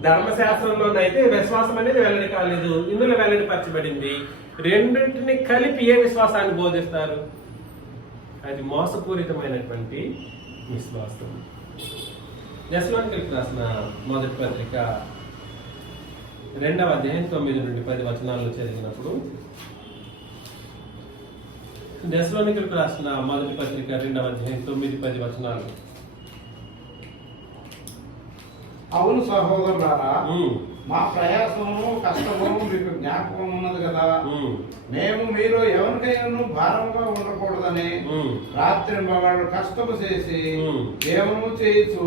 ధర్మశాస్త్రంలోనైతే విశ్వాసం అనేది వెల్లడి కాలేదు, ఇందులో వెల్లడి పరచబడింది. రెండింటిని కలిపి ఏ విశ్వాసాన్ని బోధిస్తారు? అది మోసపూరితమైనటువంటి విశ్వాసం. తెస్సలోనికీయులకు రాసిన మొదటి పత్రిక 2వ అధ్యాయం 9 నుండి 10 వచనాల్లో చదివినప్పుడు, తెస్సలోనికీయులకు రాసిన మొదటి పత్రిక 2వ అధ్యాయం 9, 10 వచనాలు. అవును సహోదరులారా, మా ప్రయాసము కష్టము మీకు జ్ఞాపకం ఉన్నది కదా. మేము మీరు ఎవరికైనా భారంగా ఉండకూడదని రాత్రి మగళ్ళు కష్టము చేసి ఏమో చేయొచ్చు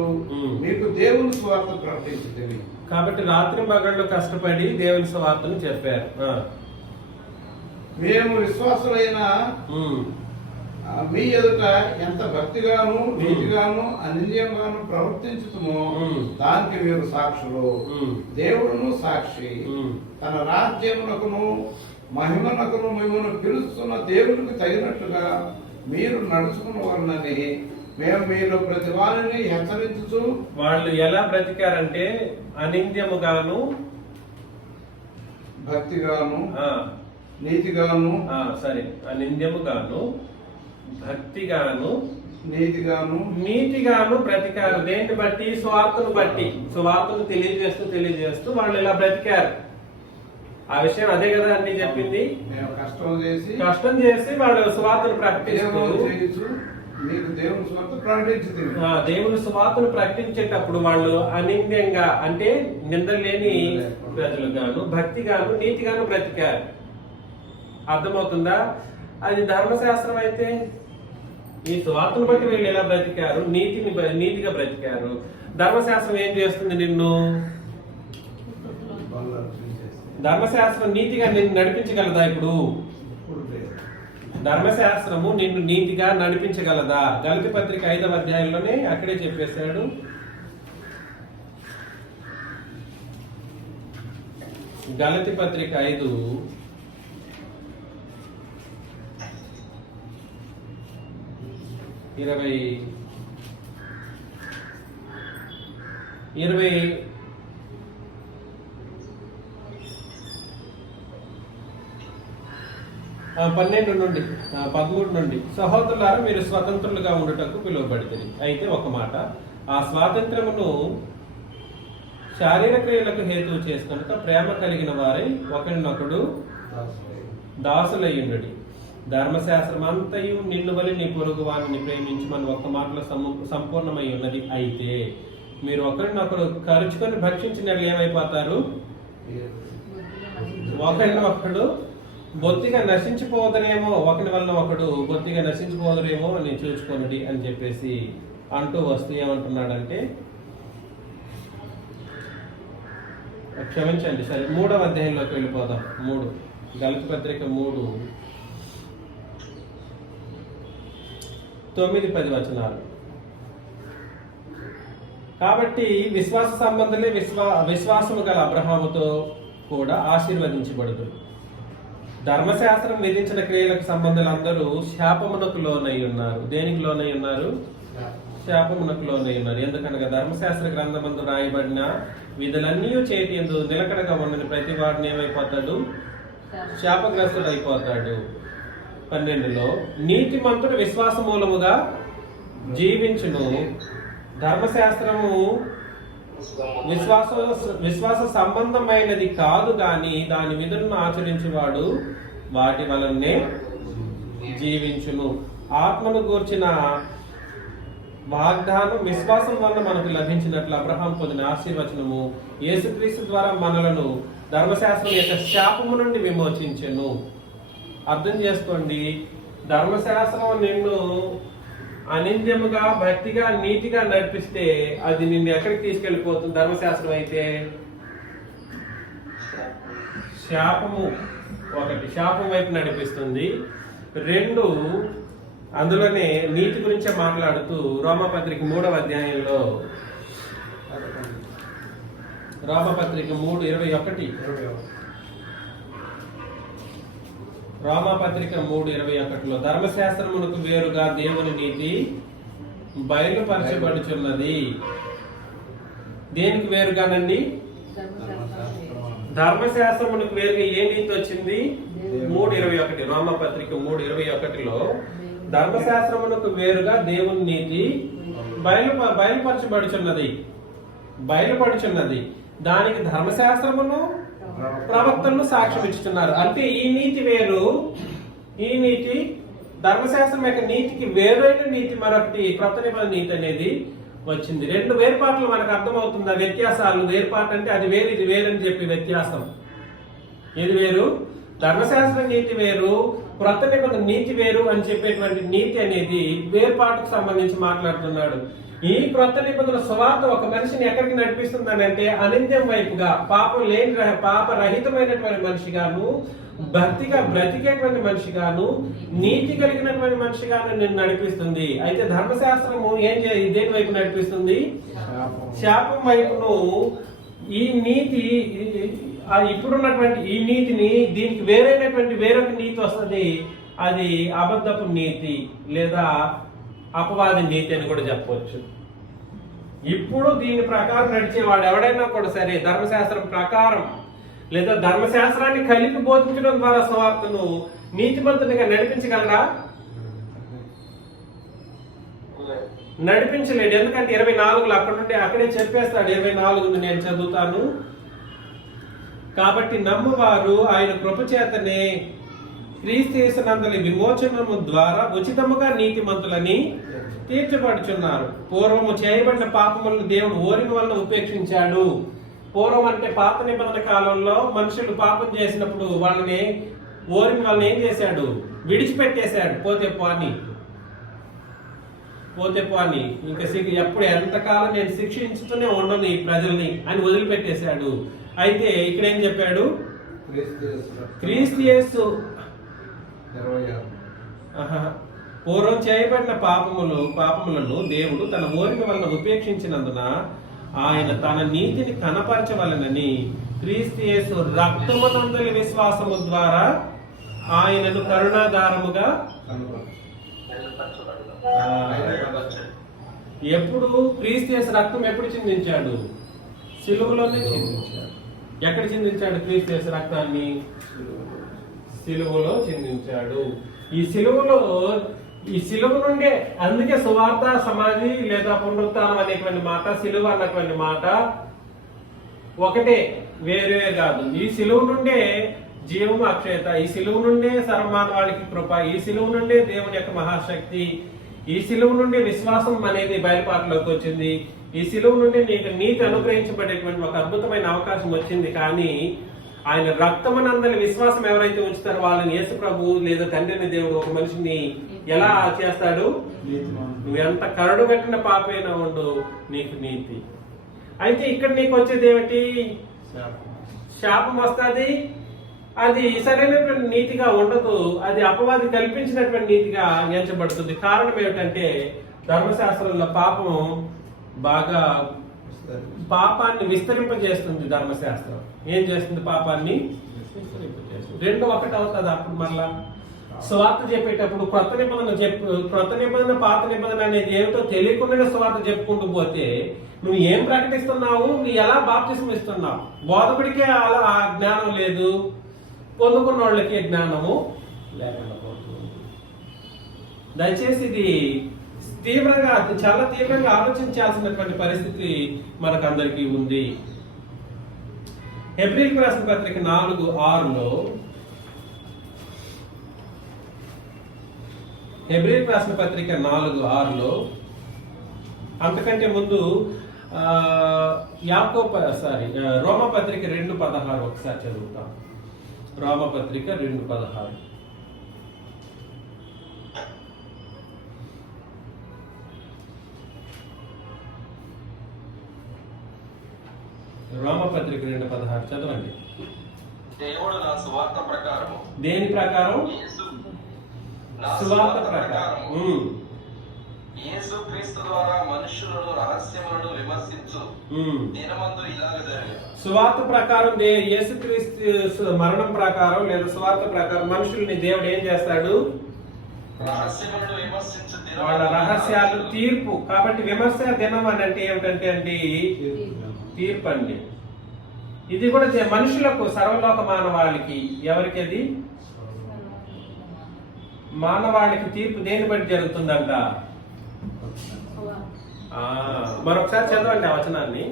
మీకు దేవుని సువార్త ప్రకటించింది. కాబట్టి రాత్రి మగళ్ళు కష్టపడి దేవుని సువార్తను చెప్పారు. మేము విశ్వాసులైన మీ ఎదుట ఎంత భక్తిగాను నీతిగాను అనింద్యంగాను ప్రవర్తించుతామో దానికి మీరు సాక్షులు. దేవుడును సాక్షి. తన రాజ్యమునకును మహిమనకును మిమ్మల్ని పిలుస్తున్న దేవుడికి తగినట్టుగా మీరు నడుచుకున్నవారని మేము మీరు ప్రతి వారిని హెచ్చరించు. వాళ్ళు ఎలా బ్రతికారంటే అనింద్యముగాను భక్తిగాను నీతిగాను, సరే, అనింద్యముగాను భక్తిగాను నీతిగాను బ్రతికారు. దేన్ని బట్టి? స్వార్థను బట్టి. స్వార్థను తెలియజేస్తూ వాళ్ళు ఇలా బ్రతికారు. ఆ విషయం అదే కదా అన్ని చెప్పింది. కష్టం చేసి వాళ్ళు స్వార్థను ప్రకటిస్తూ దేవుని స్వార్థను ప్రకటించేటప్పుడు వాళ్ళు అనింద్యంగా అంటే నిందలేని ప్రజలుగాను భక్తిగాను నీతిగాను బ్రతికారు. అర్థమవుతుందా? అది ధర్మశాస్త్రం అయితే ఈ స్వార్థను బట్టి వీళ్ళు ఎలా బ్రతికారు? నీతిగా బ్రతికారు. ధర్మశాస్త్రం ఏం చేస్తుంది? నిన్ను ధర్మశాస్త్రం నీతిగా నిన్ను నడిపించగలదా? ఇప్పుడు ధర్మశాస్త్రము నిన్ను నీతిగా నడిపించగలదా? గలతీ పత్రిక 5వ అధ్యాయంలోనే అక్కడే చెప్పేశాడు. గలతి పత్రిక 5 12 నుండి 13 నుండి, సహోదరులారా మీరు స్వతంత్రులుగా ఉండుటకు పిలువబడింది. అయితే ఒక మాట, ఆ స్వాతంత్రమును శారీరక క్రియలకు హేతువు చేసుకొనుక ప్రేమ కలిగిన వారై ఒకరినొకడు దాసులయ్యుండుడి. ధర్మశాస్త్రం అంతయు నిన్ను వలె నీ పొరుగు వారిని ప్రేమించమని ఒక్క మాటలో సంపూర్ణమై ఉన్నది. అయితే మీరు ఒకరినొకరు ఖర్చుకొని భక్షించిన ఏమైపోతారు? ఒకరినొకడు బొత్తిగా నశించిపోదరేమో, ఒకరి వలన ఒకడు బొత్తిగా నశించిపోదరేమో అని చూసుకోండి అని చెప్పేసి అంటూ వస్తూ ఏమంటున్నాడంటే, క్షమించండి, సరే 3వ అధ్యాయంలోకి వెళ్ళిపోదాం. 3 గలతి పత్రిక 3:9-10 వచనాలు. కాబట్టి విశ్వాస సంబంధులే విశ్వాసము గల అబ్రహాముతో కూడా ఆశీర్వదించబడదు. ధర్మశాస్త్రం విధించిన క్రియలకు సంబంధులందరూ శాపమునకు లోనై ఉన్నారు. దేనికి లోనై ఉన్నారు? శాపమునకు లోనై ఉన్నారు. ఎందుకనగా ధర్మశాస్త్ర గ్రంథమందు రాయబడిన విధులన్నీ చేతి ఎందు నిలకడగా ఉండని ప్రతి వాడిని ఏమైపోతాడు? శాపగ్రస్తుడు అయిపోతాడు. 12లో నీతిమంతుడు విశ్వాస మూలముగా జీవించును. ధర్మశాస్త్రము విశ్వాస సంబంధమైనది కాదు గాని దాని విధులను ఆచరించువాడు వాటి వలనే జీవించును. ఆత్మను గూర్చిన వాగ్దానం విశ్వాసం వలన మనకు లభించినట్లు అబ్రహాం పొందిన ఆశీర్వచనము యేసుక్రీస్తు ద్వారా మనలను ధర్మశాస్త్రం యొక్క శాపము నుండి విమోచించెను. అర్థం చేసుకోండి, ధర్మశాస్త్రం నిన్ను అనింద్యముగా భక్తిగా నీతిగా నడిపిస్తే అది నిన్ను ఎక్కడికి తీసుకెళ్లిపోతుంది? ధర్మశాస్త్రం అయితే శాపము, ఒకటి శాపం వైపు నడిపిస్తుంది. 2 అందులోనే నీతి గురించే మాట్లాడుతూ రోమపత్రిక 3వ అధ్యాయంలో రోమపత్రిక 3:21 రోమపత్రిక 3:21లో ధర్మశాస్త్రమునకు వేరుగా దేవుని నీతి బయలుపరచబడుచున్నది. దేనికి వేరుగానండి? ధర్మశాస్త్రమునకు వేరుగా ఏ నీతి వచ్చింది? 3:21 రోమపత్రిక 3:21లో ధర్మశాస్త్రమునకు వేరుగా దేవుని నీతి బయలుపడుచున్నది. దానికి ధర్మశాస్త్రమును ప్రవక్తలను సాక్ష్యం ఇస్తున్నారు. అంటే ఈ నీతి వేరు, ఈ నీతి ధర్మశాస్త్రం యొక్క నీతికి వేరైన నీతి మరొకటి క్రొత్త నిబంధన నీతి అనేది వచ్చింది. 2 వేరుపాట్లు మనకు అర్థమవుతుంది. ఆ వ్యత్యాసాలు, వేరుపాటు అంటే అది వేరు ఇది వేరు అని చెప్పి వ్యత్యాసం. ఇది వేరు, ధర్మశాస్త్ర నీతి వేరు, క్రొత్త నిబంధన నీతి వేరు అని చెప్పేటువంటి నీతి అనేది వేరుపాటుకు సంబంధించి మాట్లాడుతున్నాడు. ఈ క్రొత్త నిబంధన సువార్త ఒక మనిషిని ఎక్కడికి నడిపిస్తుందని అంటే అనింద్యం వైపుగా, పాపరహితమైనటువంటి మనిషిగాను, భక్తిగా బ్రతికేటువంటి మనిషిగాను, నీతి కలిగినటువంటి మనిషిగాను నిన్ను నడిపిస్తుంది. అయితే ధర్మశాస్త్రము దేని వైపు నడిపిస్తుంది? శాపం వైపును. ఈ నీతి ఇప్పుడున్నటువంటి ఈ నీతిని దీనికి వేరైనటువంటి వేరొక నీతి వస్తుంది. అది అబద్ధపు నీతి లేదా అపవాది నీతి అని కూడా చెప్పవచ్చు. ఇప్పుడు దీని ప్రకారం నడిచేవాడు ఎవడైనా కూడా సరే ధర్మశాస్త్రం ప్రకారం లేదా ధర్మశాస్త్రాన్ని కలిపి బోధించడం ద్వారా సువార్తను నీతిమంతునిగా నడిపించగలరా? నడిపించలేడు. ఎందుకంటే 24లో అక్కడ నుండి అక్కడే చెప్పేస్తాడు. 24 నేను చదువుతాను. కాబట్టి నమ్మువారు ఆయన కృపచేతనే క్రీస్తు యేసునందలి విమోచనము ద్వారా ఉచితముగా నీతిమంతులని తీర్చబడుచున్నారు. పూర్వము చేయబడిన పాపములను దేవుడు ఓరిన వలన ఉపేక్షించాడు. పూర్వం అంటే పాత నిబంధన కాలంలో మనుషులు పాపం చేసినప్పుడు వాళ్ళని ఓరిన వలన ఏం చేశాడు? విడిచిపెట్టేశాడు. పోతే పోని ఇంకా ఎప్పుడు ఎంతకాలం నేను శిక్షించుతూనే ఉండను ఈ ప్రజల్ని అని వదిలిపెట్టేశాడు. అయితే ఇక్కడ ఏం చెప్పాడు? క్రీస్తు యేసు పూర్వం చేయబడిన పాపములను దేవుడు తన ఓరిక వలన ఉపేక్షించినందున ఆయన తన నీతిని కనపరచవలనని క్రీస్తు యేసు రక్తమునందలి విశ్వాసము ద్వారా ఆయనను కరుణాధారముగా ఎప్పుడు క్రీస్తు యేసు రక్తం ఎప్పుడు చిందించాడు? సిలువలోనే చిందించాడు. ఎక్కడ చిందించాడు క్రీస్తు యేసు రక్తాన్ని? సిలువలో చిందించాడు. ఈ సిలువ నుండే, అందుకే సువార్త, సమాధి లేదా పునరుత్థానం అనేటువంటి మాట, సిలువ అన్నటువంటి మాట ఒకటే, వేరే కాదు. ఈ సిలువ నుండే జీవము, అక్షయత, ఈ సిలువ నుండే సర్వమానవాళికి కృప, ఈ సిలువ నుండే దేవుని యొక్క మహాశక్తి, ఈ సిలువ నుండి విశ్వాసం అనేది బయలుపాటులోకి వచ్చింది. ఈ సిలువ నుండి నీకు అనుగ్రహించబడేటువంటి ఒక అద్భుతమైన అవకాశం వచ్చింది. కానీ ఆయన రక్తమునందలి విశ్వాసం ఎవరైతే ఉంచుతారో వాళ్ళని యేసు ప్రభు లేదా తండ్రిని దేవుడు ఒక మనిషిని ఎలా చేస్తాడు? నువ్వు ఎంత కరడు కట్టిన పాపైనా ఉండు, నీకు నీతి. అయితే ఇక్కడ నీకు వచ్చేది ఏమిటి? శాపం వస్తుంది. అది సరైనటువంటి నీతిగా ఉండదు, అది అపవాది కల్పించినటువంటి నీతిగా ఎంచబడుతుంది. కారణం ఏమిటంటే ధర్మశాస్త్రంలో పాపం బాగా పాపాన్ని విస్తరింపజేస్తుంది. ధర్మశాస్త్రం ఏం చేస్తుంది? పాపాన్ని విస్తరింపజేస్తుంది. రెండు ఒకటి అవుతుంది. అప్పుడు మళ్ళా స్వార్థ చెప్పేటప్పుడు క్రొత్త నిబంధన పాత నిబంధన అనేది ఏమిటో తెలియకుండా స్వార్థ చెప్పుకుంటూ పోతే నువ్వు ఏం ప్రకటిస్తున్నావు? నువ్వు ఎలా బాప్తిస్మం ఇస్తున్నావు? బోధకుడికే అలా ఆ జ్ఞానం లేదు, పొందుకున్న వాళ్ళకి జ్ఞానము లేకుండా పోతుంది. దయచేసి ఇది చాలా తీవ్రంగా ఆలోచించాల్సినటువంటి పరిస్థితి మనకందరికీ ఉంది. హెబ్రీయులకు రాసిన పత్రిక 4:6లో హెబ్రీయులకు రాసిన పత్రిక 4:6లో అంతకంటే ముందు రోమపత్రిక 2:16 ఒకసారి చదువుతాం. రోమపత్రిక 2:16. రోమపత్రిక 2:16 చదవండి. దేవుడు నా సువార్త ప్రకారం, దేని ప్రకారం? సువార్త ప్రకారం యేసు క్రీస్తు ద్వారా మనుషులను రహస్యములను విమర్శించు దినమందు ఇలాగ జరిగింది. సువార్త ప్రకారం యేసుక్రీస్తు మరణం ప్రకారం లేదా సువార్త ప్రకారం మనుషుల్ని దేవుడు ఏం చేస్తాడు? రహస్యములను విమర్శించు వాళ్ళ రహస్యాలు, తీర్పు. కాబట్టి విమర్శ దినం అని అంటే ఏమిటంటే అండి తీర్పు అండి. ఇది కూడా మనుషులకు, సర్వలోక మానవాళికి. ఎవరికి అది? మానవాళికి తీర్పు దేని బట్టి జరుగుతుందంట? మరొకసారి చదవండి ఆ వచనాన్ని.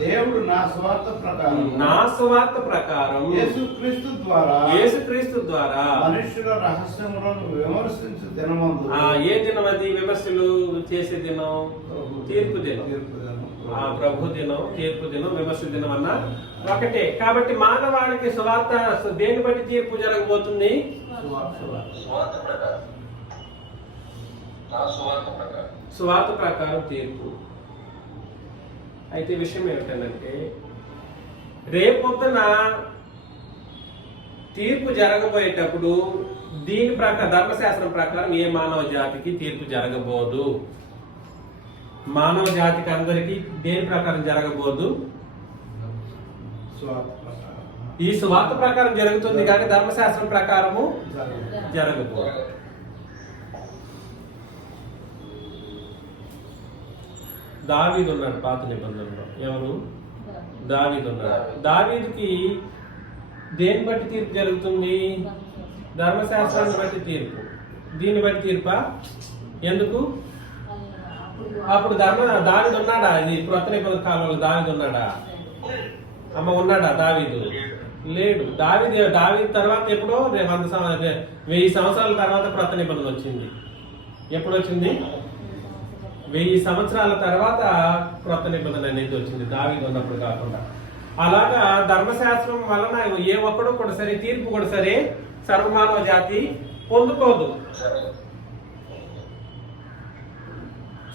దేవుడు నా స్వార్థ ప్రకారం యేసుక్రీస్తు ద్వారా మనుష్యుల రహస్యములను విమర్శించు దినమందు. ఏ దినం అది? విమర్శలు చేసే దినం తీర్పు దినం. ప్రభు దినం, తీర్పు దినం, విమర్శ దినం అన్న ఒకటే. కాబట్టి మానవాళికి సువార్త దేని బట్టి తీర్పు జరగబోతుంది? సువార్త ప్రకారం తీర్పు. అయితే విషయం ఏమిటంటే రేపొద్దున తీర్పు జరగబోయేటప్పుడు దీని ప్రకారం, ధర్మశాస్త్రం ప్రకారం ఏ మానవ జాతికి తీర్పు జరగబోదు. మానవ జాతికి అందరికీ దేని ప్రకారం జరగబోదు? ఈ సువార్త ప్రకారం జరుగుతుంది కానీ ధర్మశాస్త్రం ప్రకారము జరగబోదు. దావీదు ఉన్నాడు పాత నిబంధనలో. ఎవరు? దావీదు ఉన్నాడు. దావీదుకి దేని బట్టి తీర్పు జరుగుతుంది? ధర్మశాస్త్రాన్ని బట్టి తీర్పు. దీన్ని బట్టి తీర్పా? ఎందుకు? అప్పుడు దావీదు ఉన్నాడా? ఇది క్రొత్త నిబంధన కాలంలో దావీదు ఉన్నాడా? ఉన్నాడా? దావీదు లేడు. దావీదు తర్వాత ఎప్పుడో 1000 సంవత్సరాల తర్వాత క్రొత్త నిబంధన వచ్చింది. ఎప్పుడు వచ్చింది? 1000 సంవత్సరాల తర్వాత క్రొత్త నిబంధన అనేది వచ్చింది, దావీదు ఉన్నప్పుడు కాకుండా. అలాగా ధర్మశాస్త్రం వలన ఏ ఒక్కడు కూడా సరే, తీర్పు కూడా సరే సర్వమానవ జాతి పొందుకోదు.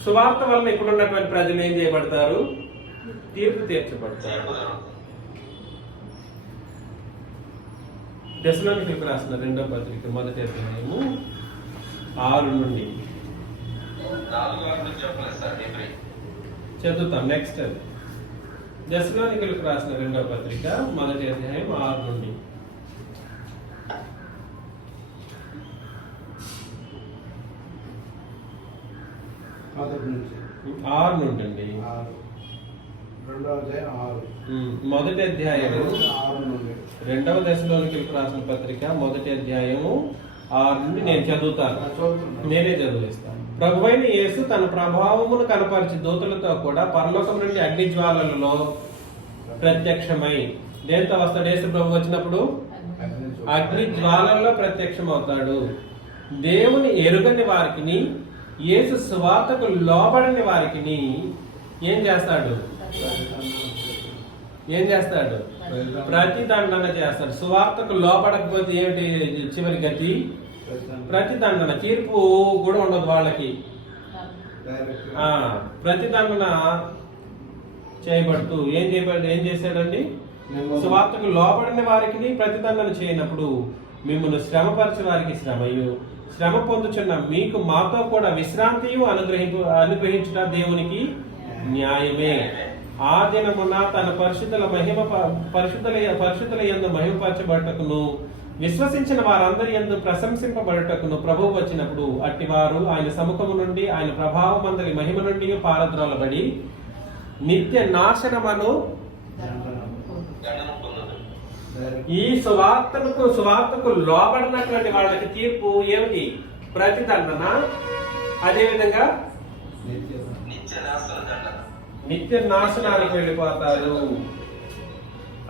సువార్త వలన ఇప్పుడు ఉన్నటువంటి ప్రజలు ఏం చేయబడతారు? తీర్పు తీర్చబడతారు. దశలోనికీయులకు రాసిన 2వ పత్రిక 1వ అధ్యాయము 6 నుండి చదువుతాం. నెక్స్ట్ దశలోనికలకు రాసిన 2వ పత్రిక 1వ అధ్యాయం 6 నుండి. మొదటి నుంచి 6 నుండి అండి. 2వ అధ్యాయం 6. 1వ అధ్యాయము 6 నుండి 2వ దశలోనికలకు రాసిన పత్రిక 1వ అధ్యాయము 6 నుండి నేను చదువుతాను. నేనే చదివిస్తాను. ప్రభువైన యేసు తన ప్రభావమును కనపరిచి దూతలతో కూడా పరలోకం నుండి అగ్ని జ్వాలలలో ప్రత్యక్షమై, దేంతో వస్తాడు యేసు ప్రభు వచ్చినప్పుడు? అగ్ని జ్వాలల్లో ప్రత్యక్షం అవుతాడు. దేవుని ఎరుగని వారికి, యేసు సువార్తకు లోబడని వారికి ఏం చేస్తాడు? ప్రతిదండన చేస్తాడు. సువార్తకు లోపడకపోతే ఏమిటి చివరి గతి? ప్రతిదండన. తీర్పు కూడా ఉండదు వాళ్ళకి. ప్రతిదండన చేయబడుతూ ఏం చేశాడండి? సువార్తకు లోబడిన వారికి ప్రతిదండన చేయనప్పుడు మిమ్మల్ని శ్రమపరిచే వారికి శ్రమయు, శ్రమ పొందుచున్న మీకు మాతో కూడా విశ్రాంతియు అనుగ్రహించుట దేవునికి న్యాయమే. ఆ దినమున తన పరిశుద్ధుల యందు మహిమపరచబడటకును విశ్వసించిన వారందరి యందు ప్రశంసింపబడటకును ప్రభువు వచ్చినప్పుడు అట్టివారు ఆయన సముఖము నుండి ఆయన ప్రభావమందరి మహిమ నుండి పారద్రోలబడి నిత్య నాశనమును ఈ సువార్తకు లోబడినటువంటి వాళ్ళకి తీర్పు ఏమిటి? ప్రతిదండన. అదేవిధంగా నిత్య నాశనానికి వెళ్ళిపోతారు.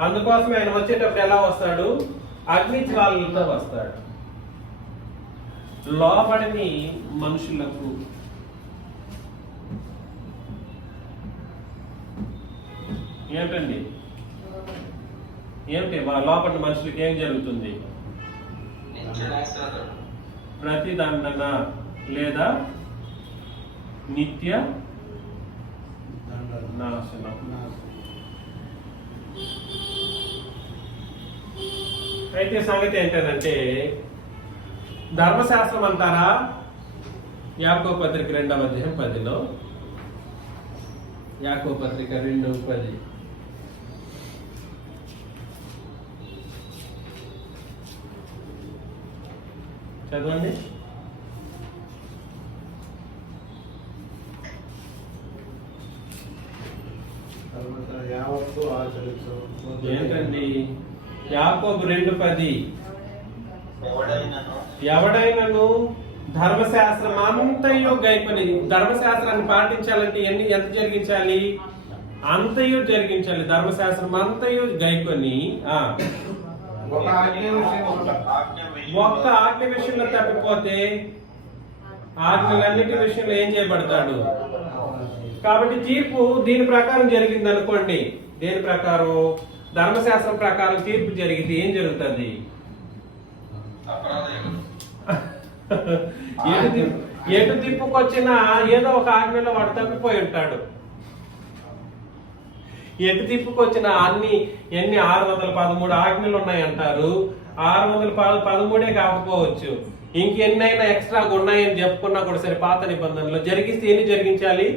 అందుకోసం ఆయన వచ్చేటప్పుడు ఎలా వస్తాడు? అగ్ని జ్వాలలతో వస్తాడు. లోబడని మనుషులకు ఏమిటండి? ఏమిటి లోపల మనుషులకి ఏం జరుగుతుంది? ప్రతిదండన లేదా నిత్య నాశనం. అయితే సంగతి ఏంటంటే ధర్మశాస్త్రం అంటారా? యాకోబు పత్రిక 2వ అధ్యాయం 10లో, యాకోబు పత్రిక 2:10 చదవండి. ఏంటండి? యాకోబు 2:10 ఎవడైనను ధర్మశాస్త్రం అంతయు గైకొని, ధర్మశాస్త్రాన్ని పాటించాలంటే ఎంత జరిగించాలి? అంతయు జరిగించాలి. ధర్మశాస్త్రం అంతయు గైకొని ఒక్క ఆజ్ఞ విషయంలో తప్పిపోతే ఆజ్ఞలన్నిటి విషయంలో ఏం చేయబడతాడు? కాబట్టి తీర్పు దీని ప్రకారం జరిగింది అనుకోండి. దేని ప్రకారం? ధర్మశాస్త్రం ప్రకారం తీర్పు జరిగితే ఏం జరుగుతుంది? ఎటు తిప్పుకొచ్చినా ఏదో ఒక ఆజ్ఞలో వాడు తప్పిపోయి ఉంటాడు. ఎటు తిప్పుకొచ్చిన ఎన్ని 613 ఆజ్ఞలు ఉన్నాయంటారు. 613 కాకపోవచ్చు, ఇంకెన్నైనా ఎక్స్ట్రా ఉన్నాయని చెప్పుకున్నా కూడా సరే పాత నిబంధనలో జరిగిస్తే ఎన్ని జరిగించాలి?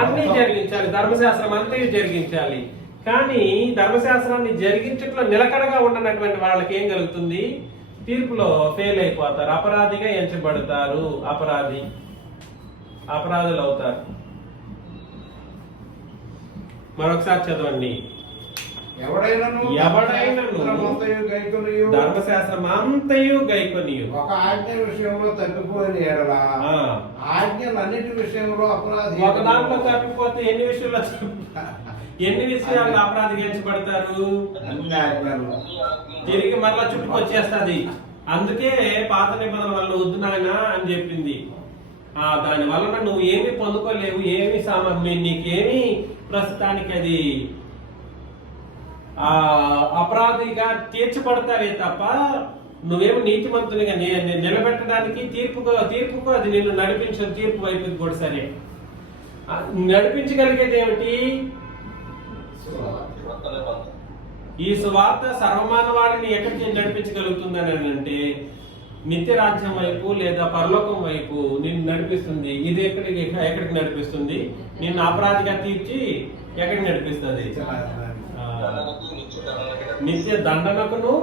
అన్ని జరిగించాలి. ధర్మశాస్త్రం అంతా జరిగించాలి. కానీ ధర్మశాస్త్రాన్ని జరిగించట్లో నిలకడగా ఉండనటువంటి వాళ్ళకి ఏం కలుగుతుంది? తీర్పులో ఫెయిల్ అయిపోతారు, అపరాధిగా ఎంచబడతారు, అపరాధులు అవుతారు. మరొకసారి చదవండి. ఎవడైనను ధర్మశాస్త్రం అంతయు గైకొని ఒక ఆజ్ఞ విషయంలో తప్పిపోయిన ఎడల ఆజ్ఞలన్నిటి విషయంలో అపరాధి. ఒక దాంట్లో తప్పిపోతే ఎన్ని విషయాలు అపరాధి ఎంచబడతారు? తిరిగి మరలా చుట్టుకొచ్చేస్తుంది. అందుకే పాత నిబంధన వల్ల వద్దు నాయన అని చెప్పింది. దాని వలన నువ్వు ఏమి పొందుకోలేవు, నీకేమి ప్రస్తుతానికి అది అపరాధిగా తీర్చబడతావే తప్ప నువ్వేమో నీతిమంతునిగా నిలబెట్టడానికి తీర్పుకు అది నిన్ను నడిపించదు. తీర్పు వైపు కూడా సరే నడిపించగలిగేది ఏమిటి? ఈ సువార్త సర్వమానవాడిని ఎక్కడికి నడిపించగలుగుతుందని అంటే నిత్య రాజ్యం వైపు లేదా పరలోకం వైపు నిన్ను నడిపిస్తుంది. ఇది ఎక్కడికి నడిపిస్తుంది? నిన్ను అపరాధిగా తీర్చి ఎక్కడికి నడిపిస్తుంది? నిత్య దండనకును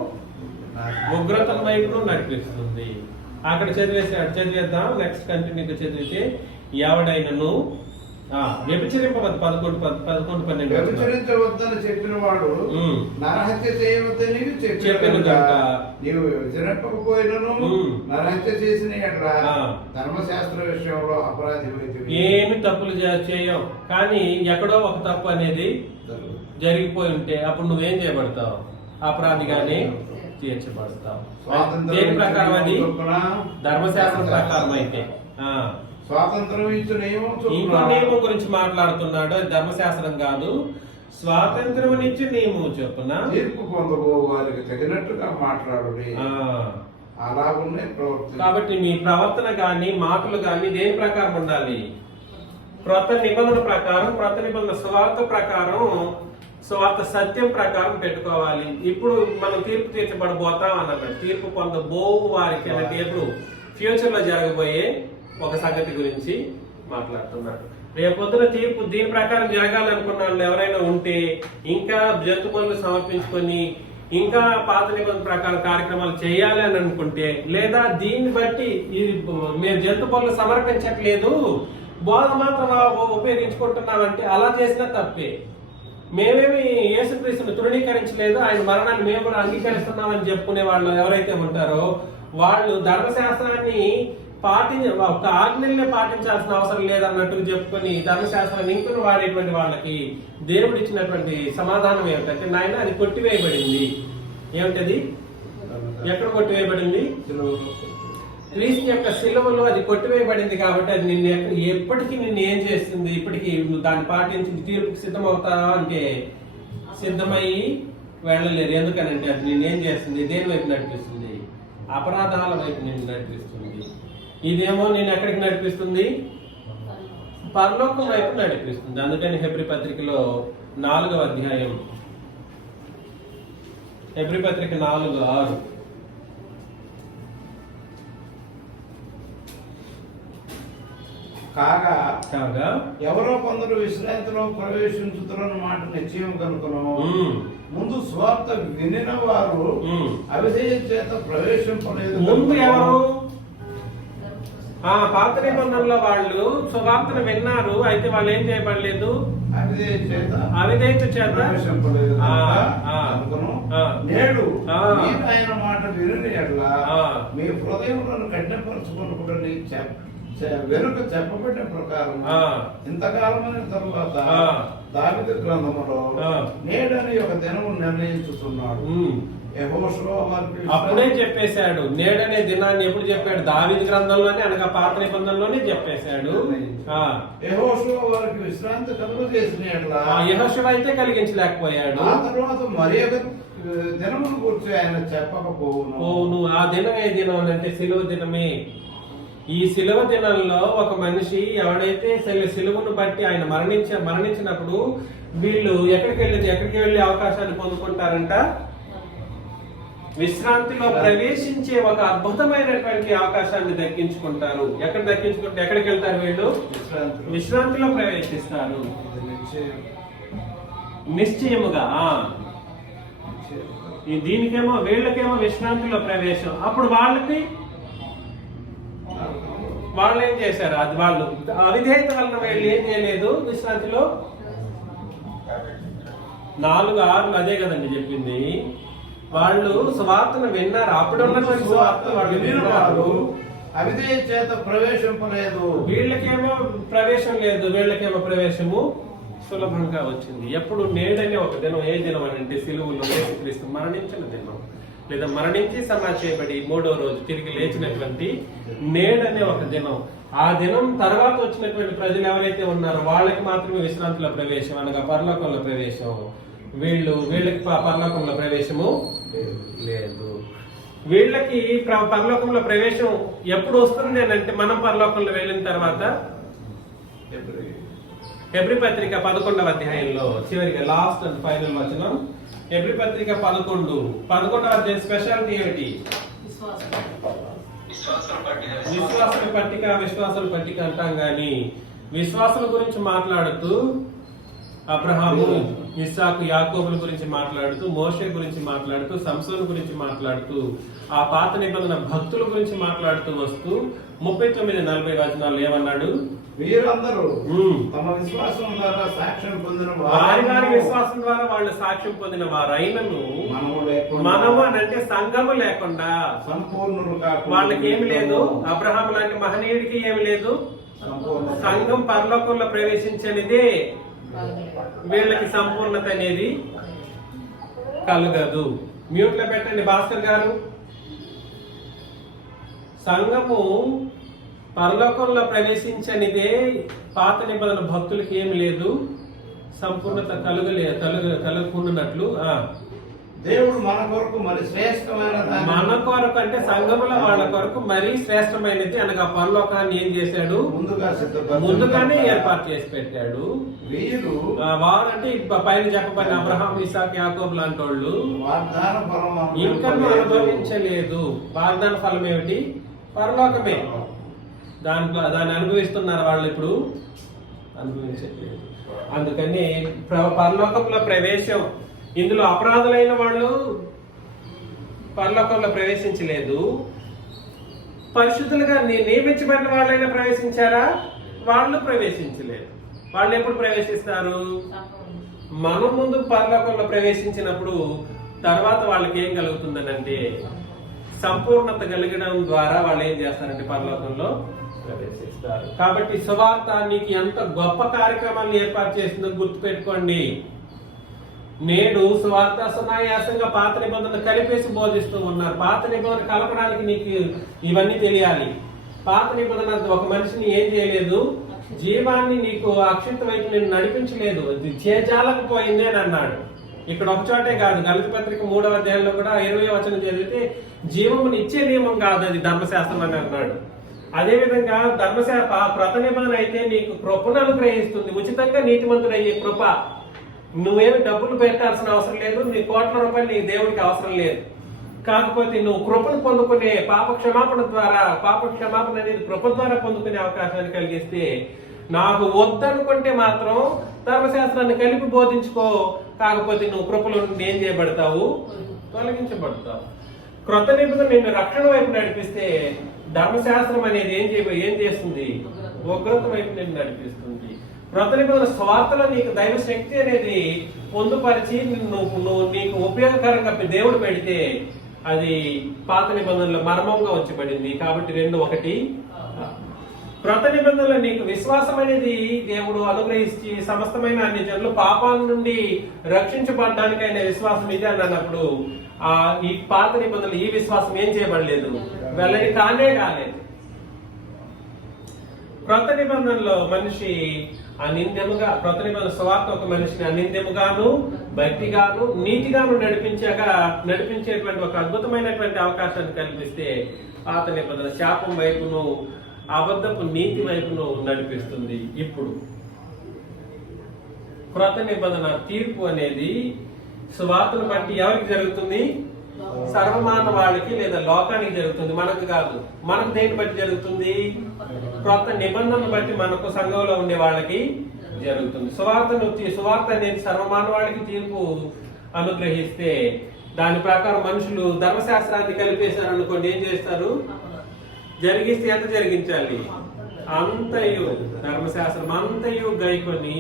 ఉగ్రత వైపును నడిపిస్తుంది. అక్కడ చదివేద్దాం. నెక్స్ట్ కంటిన్యూ చదివితే ఎవడైనను వ్యభిచరింపవద్దు 11-12 వ్యభిచరించవద్దని చెప్పిన వాడు నరహత్య చేయవద్దని చెప్పాను కనుక నీవు వ్యభిచరింపకపోయినను నరహత్య చేసిన ఎట్లా ధర్మశాస్త్ర విషయంలో అపరాధి ఏమి తప్పులు చేయం, కానీ ఎక్కడో ఒక తప్పు అనేది జరిగిపోయి ఉంటే అప్పుడు నువ్వేం చేయబడతావు? అపరాధిగానే తీర్చబడతావు. దేని ప్రకారం? అది ధర్మశాస్త్రం ప్రకారం. అయితే స్వాతంత్రం ఇచ్చిన ఇంకో నియమం గురించి మాట్లాడుతున్నాడు. అది ధర్మశాస్త్రం కాదు, స్వాతంత్రం ఇచ్చి నియమం చొప్పున తీర్పు పొందబో వారికి తగినట్టుగా మాట్లాడు. అలాగునే ప్రవర్తన. కాబట్టి మీ ప్రవర్తన గాని మాటలు గాని దేని ప్రకారం ఉండాలి? క్రొత్త నిబంధన ప్రకారం, క్రొత్త నిబంధన సువార్త ప్రకారం, సువార్త సత్యం ప్రకారం పెట్టుకోవాలి. ఇప్పుడు మనం తీర్పు తీర్చబడబోతాం అన్నమాట. తీర్పు పొందబో వారికి అంటే ఎప్పుడు ఫ్యూచర్ లో జరగబోయే ఒక సంగతి గురించి మాట్లాడుతున్నాడు. రేపొద్దున తీర్పు దీని ప్రకారం జరగాలనుకున్న వాళ్ళు ఎవరైనా ఉంటే ఇంకా జంతు బలులు సమర్పించుకొని ఇంకా పాత నిబంధన ప్రకారం కార్యక్రమాలు చేయాలి అని అనుకుంటే, లేదా దీన్ని బట్టి ఇది మేము జంతు బలులు సమర్పించట్లేదు, బోధ మాత్రం ఉపయోగించుకుంటున్నామంటే అలా చేసినా తప్పే. మేమేమి యేసుక్రీస్తుని తృణీకరించలేదు, ఆయన మరణాన్ని మేము కూడా అంగీకరిస్తున్నామని చెప్పుకునే వాళ్ళు ఎవరైతే ఉంటారో వాళ్ళు ధర్మశాస్త్రాన్ని ఒక ఆజ్ఞల్నే పాటించాల్సిన అవసరం లేదన్నట్టు చెప్పుకొని ధర్మశాస్త్రాన్ని ఇంకును వాడేటువంటి వాళ్ళకి దేవుడు ఇచ్చినటువంటి సమాధానం ఏమిటంటే, నాయన అది కొట్టివేయబడింది. ఏమిటది? ఎక్కడ కొట్టివేయబడింది? క్రీస్తు యొక్క సిలువలో అది కొట్టివేయబడింది. కాబట్టి అది నిన్ను ఎప్పటికీ నిన్ను ఏం చేస్తుంది? ఇప్పటికీ నువ్వు దాన్ని పాటించి తీర్పుకి సిద్ధమవుతావా అంటే సిద్ధమయ్యి వెళ్ళలేరు. ఎందుకనంటే అది నిన్నేం చేస్తుంది? దేని వైపు నడిపిస్తుంది? అపరాధాల వైపు నిన్ను నడిపిస్తుంది. ఇదేమో నేను ఎక్కడికి నడిపిస్తుంది? పరలోకం వైపు నడిపిస్తుంది. అందుకని హెబ్రీ పత్రికలో 4వ అధ్యాయం, హెబ్రీ పత్రిక 4:6 కాగా ఎవరో కొందరు విశ్రాంతిలో ప్రవేశించుతున్న మాట నిశ్చయం కనుకను ముందు స్వార్థ వినిన వారు అవిధేయం చేత ప్రవేశింపలేదు. ముందు ఎవరు? పాత నిబంధనలో వాళ్ళు సువార్తను విన్నారు, అయితే వాళ్ళు ఏం చేయబడలేదు? అవిధేయత చేత. నేడు ఆయన మాట విని ఎట్లా మీ హృదయంలో కఠినపరచుకుని వెనుక చెప్పబడిన ప్రకారం ఇంతకాలమైన తరువాత దావీదు గ్రంథములో నేడని ఒక దినము నిర్ణయించుతున్నాడు. అప్పుడే చెప్పేశాడు. నేడనే దినాన్ని ఎప్పుడు చెప్పాడు? దావీదు గ్రంథంలోనే, అనగా పాత నిబంధనలోనే చెప్పేశాడు. యెహోషువ వారికి విశ్రాంతి కలుగజేసిన యెహోషువ అయితే కలిగించలేకపోయాడు. ఆ తర్వాత మరి ఒక దినమును గురించి ఆయన చెప్పకపోవును. ఆ దినం ఏ దినం అంటే సిలువ దినమే. ఈ సిలువ దినంలో ఒక మనిషి ఎవడైతే సిలువను బట్టి ఆయన మరణించినప్పుడు వీళ్ళు ఎక్కడికి వెళ్ళే అవకాశాన్ని పొందుకుంటారంట? విశ్రాంతిలో ప్రవేశించే ఒక అద్భుతమైనటువంటి అవకాశాన్ని దక్కించుకుంటారు. ఎక్కడికి వెళ్తారు వీళ్ళు? విశ్రాంతిలో ప్రవేశిస్తారు నిశ్చయముగా. దీనికేమో వీళ్ళకేమో విశ్రాంతిలో ప్రవేశం. అప్పుడు వాళ్ళు ఏం చేశారు? అది వాళ్ళు అవిధేయత వలన వీళ్ళు ఏం చేయలేదు. విశ్రాంతిలో 4:6 అదే కదండి చెప్పింది. వాళ్ళు సువార్తను విన్నారు. అప్పుడు ఉన్నటువంటి సువార్త వాళ్ళు విన్నారు, అవిధేయ చేత ప్రవేశింపలేదు. వీళ్ళకేమో ప్రవేశం లేదు, వీళ్ళకేమో ప్రవేశము సులభంగా వచ్చింది. ఎప్పుడు నేడనే ఒక దినం. ఏ దినం అంటే సిలువలో యేసుక్రీస్తు మరణించిన దినం, లేదా మరణించి సమాధి చేయబడి 3వ రోజు తిరిగి లేచినటువంటి నేడనే ఒక దినం. ఆ దినం తర్వాత వచ్చినటువంటి ప్రజలు ఎవరైతే ఉన్నారో వాళ్ళకి మాత్రమే విశ్రాంతిలో ప్రవేశం, అనగా పరలోకంలో ప్రవేశం. వీళ్ళకి పరలోకంలో ప్రవేశము లేదు. వీళ్ళకి పరలోకంలో ప్రవేశం ఎప్పుడు వస్తుంది అని అంటే మనం పరలోకంలో వెళ్ళిన తర్వాత. హెబ్రీ పత్రిక 11వ అధ్యాయంలో చివరిగా లాస్ట్ అండ్ ఫైనల్ వచనం. హెబ్రీ పత్రిక 11వ అధ్యాయం స్పెషాలిటీ ఏమిటి? విశ్వాసుల పట్టిక అంటాం గాని విశ్వాసుల గురించి మాట్లాడుతూ అబ్రహాము, ఇస్సాకు, యాకోబుల గురించి మాట్లాడుతూ, మోషే గురించి మాట్లాడుతూ, సంసోను గురించి మాట్లాడుతూ, ఆ పాత నిబంధన భక్తుల గురించి మాట్లాడుతూ వస్తూ 39-40 వచనాలు ఏమన్నాడు? వీరందరూ తమ విశ్వాసం ద్వారా సాక్ష్యం పొందిన వారి విశ్వాసం ద్వారా వాళ్ళు సాక్ష్యం పొందిన వారైనను మనము అంటే సంఘము లేకుండా సంపూర్ణులు వాళ్ళకి ఏమి లేదు. అబ్రహాం లాంటి మహనీయుడికి ఏమి లేదు. సంఘం పరలోకంలో ప్రవేశించనిదే వీళ్ళకి సంపూర్ణత అనేది కలగదు. మ్యూట్ లో పెట్టండి భాస్కర్ గారు. సంఘము పరలోకంలో ప్రవేశించనిదే పాత నిబంధన భక్తులకి ఏమి లేదు, సంపూర్ణత కలుగుకున్నట్లు. దేవుడు మన కొరకు మరి శ్రేష్టమైన, మన కొరకు అంటే సంఘముల వాళ్ళ కొరకు మరీ శ్రేష్టమైనది అనగా పరలోకాన్ని ఏం చేశాడు? ముందుగానే ఏర్పాటు చేసి పెట్టాడు. వారు అంటే పైన చెప్పబడిన అబ్రహాం, ఇస్సాకు, యాకోబు లాంటి వాళ్ళు ఇంకా అనుభవించలేదు. వాగ్దాన ఫలం ఏమిటి? పరలోకమే. దాన్ని అనుభవిస్తున్నారు వాళ్ళు, ఇప్పుడు అనుభవించట్లేదు. అందుకని పరలోకంలో ప్రవేశం, ఇందులో అపరాధులైన వాళ్ళు పరలోకంలో ప్రవేశించలేదు. పరిశుద్ధులుగా నియమించబడిన వాళ్ళైనా ప్రవేశించారా? వాళ్ళు ప్రవేశించలేదు. వాళ్ళు ఎప్పుడు ప్రవేశిస్తారు? మనం ముందు పరలోకంలో ప్రవేశించినప్పుడు తర్వాత వాళ్ళకి ఏం కలుగుతుందనంటే సంపూర్ణత కలిగడం ద్వారా వాళ్ళు ఏం చేస్తారంటే పరలోకంలో ప్రవేశిస్తారు. కాబట్టి సువార్త నీకు ఎంత గొప్ప కార్యక్రమాన్ని ఏర్పాటు చేసిందో గుర్తుపెట్టుకోండి. నేడు సువార్త సునాయాసంగా పాత నిబంధన కలిపేసి బోధిస్తూ ఉన్నారు. పాత నిబంధన కలపడానికి నీకు ఇవన్నీ తెలియాలి. పాత నిబంధన ఒక మనిషిని ఏం చేయలేదు, జీవాన్ని నీకు అక్షింత వైపు నేను నడిపించలేదు, చేజాలకపోయింది అని అన్నాడు. ఇక్కడ ఒక చోటే కాదు, గలతీ పత్రిక 3వ అధ్యాయంలో కూడా 20వ వచనం చదివితే జీవముని ఇచ్చే నియమం కాదు, అది ధర్మశాస్త్రం అని అన్నాడు. అదే విధంగా క్రొత్త నిబంధన అయితే నీకు కృపను అనుగ్రహిస్తుంది, ఉచితంగా నీతిమంతుడయ్యే కృప. నువ్వేమి డబ్బులు పెట్టాల్సిన అవసరం లేదు, నీ కోట్ల రూపాయలు నీ దేవుడికి అవసరం లేదు. కాకపోతే నువ్వు కృపను పొందుకునే పాప క్షమాపణ అనేది కృప ద్వారా పొందుకునే అవకాశాన్ని కలిగిస్తే, నాకు వద్దనుకుంటే మాత్రం ధర్మశాస్త్రాన్ని కలిపి బోధించుకో. కాకపోతే నువ్వు కృపలో నుండి ఏం చేయబడతావు? తొలగించబడతావు. క్రొత్త నిబంధన నిన్ను రక్షణ వైపు నడిపిస్తే, ధర్మశాస్త్రం అనేది ఏం చేస్తుంది? ఉగ్రత వైపు నిన్ను నడిపిస్తుంది. క్రొత్త నిబంధన స్వార్థలో నీకు దైవ శక్తి అనేది పొందుపరిచి నీకు ఉపయోగకరంగా దేవుడు పెడితే అది పాత నిబంధనలో మర్మంగా ఉంచబడింది. కాబట్టి 2:1. క్రొత్త నిబంధనలో నీకు విశ్వాసం అనేది దేవుడు అనుగ్రహించి సమస్తమైన అన్ని జనులు పాపాల నుండి రక్షించబడడానికి అయిన విశ్వాసం ఇది అని అన్నప్పుడు ఈ పాత నిబంధనలు ఈ విశ్వాసం ఏం చేయబడలేదు, వెల్లడి కాలేదు. క్రొత్త నిబంధనలో మనిషి క్రొత్త నిబంధన స్వార్థ ఒక మనిషిని అనింద్యముగాను, భక్తిగాను, నీతిగాను నడిపించేటువంటి ఒక అద్భుతమైనటువంటి అవకాశాన్ని కల్పిస్తే, పాత నిబంధన శాపం వైపును అబద్ధపు నీతి వైపును నడిపిస్తుంది. ఇప్పుడు క్రొత్త నిబంధన తీర్పు అనేది సువార్తను బట్టి ఎవరికి జరుగుతుంది? సర్వమానవాళికి లేదా లోకానికి జరుగుతుంది, మనకు కాదు. మనకు దేని బట్టి జరుగుతుంది? క్రొత్త నిబంధనను బట్టి మనకు సంఘంలో ఉండే వాళ్ళకి జరుగుతుంది. సువార్త అనేది సర్వమానవాళికి తీర్పు అనుగ్రహిస్తే, దాని ప్రకారం మనుషులు ధర్మశాస్త్రాన్ని కలిపేశారు అనుకోండి, ఏం చేస్తారు? జరిగిస్తే ఎంత జరిగించాలి? అంతయు ధర్మశాస్త్రం అంతయు గైకొని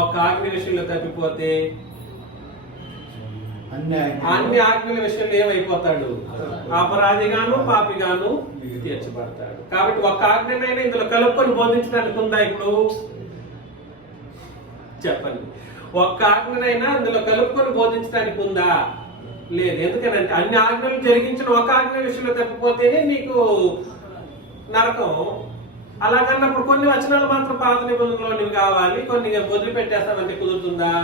ఒక ఆజ్ఞ విషయంలో తప్పిపోతే అన్ని ఆజ్ఞల విషయంలో ఏమైపోతాడు? అపరాధిగాను పాపిగాను తీర్చబడతాడు. కాబట్టి ఒక ఆజ్ఞనైనా ఇందులో కలుపుకొని బోధించడానికి ఉందా? ఇప్పుడు చెప్పండి, ఒక్క ఆజ్ఞనైనా ఇందులో కలుపుకొని బోధించడానికి ఉందా? లేదు. ఎందుకనంటే అన్ని ఆజ్ఞలు జరిగించిన ఒక ఆజ్ఞ విషయంలో తప్పిపోతేనే నీకు నరకం. అలాగన్నప్పుడు కొన్ని వచనాలు మాత్రం పాత నిబంధనలోనివి కావాలి, కొన్ని వదిలిపెట్టేస్తామంటే కుదురుతుందా?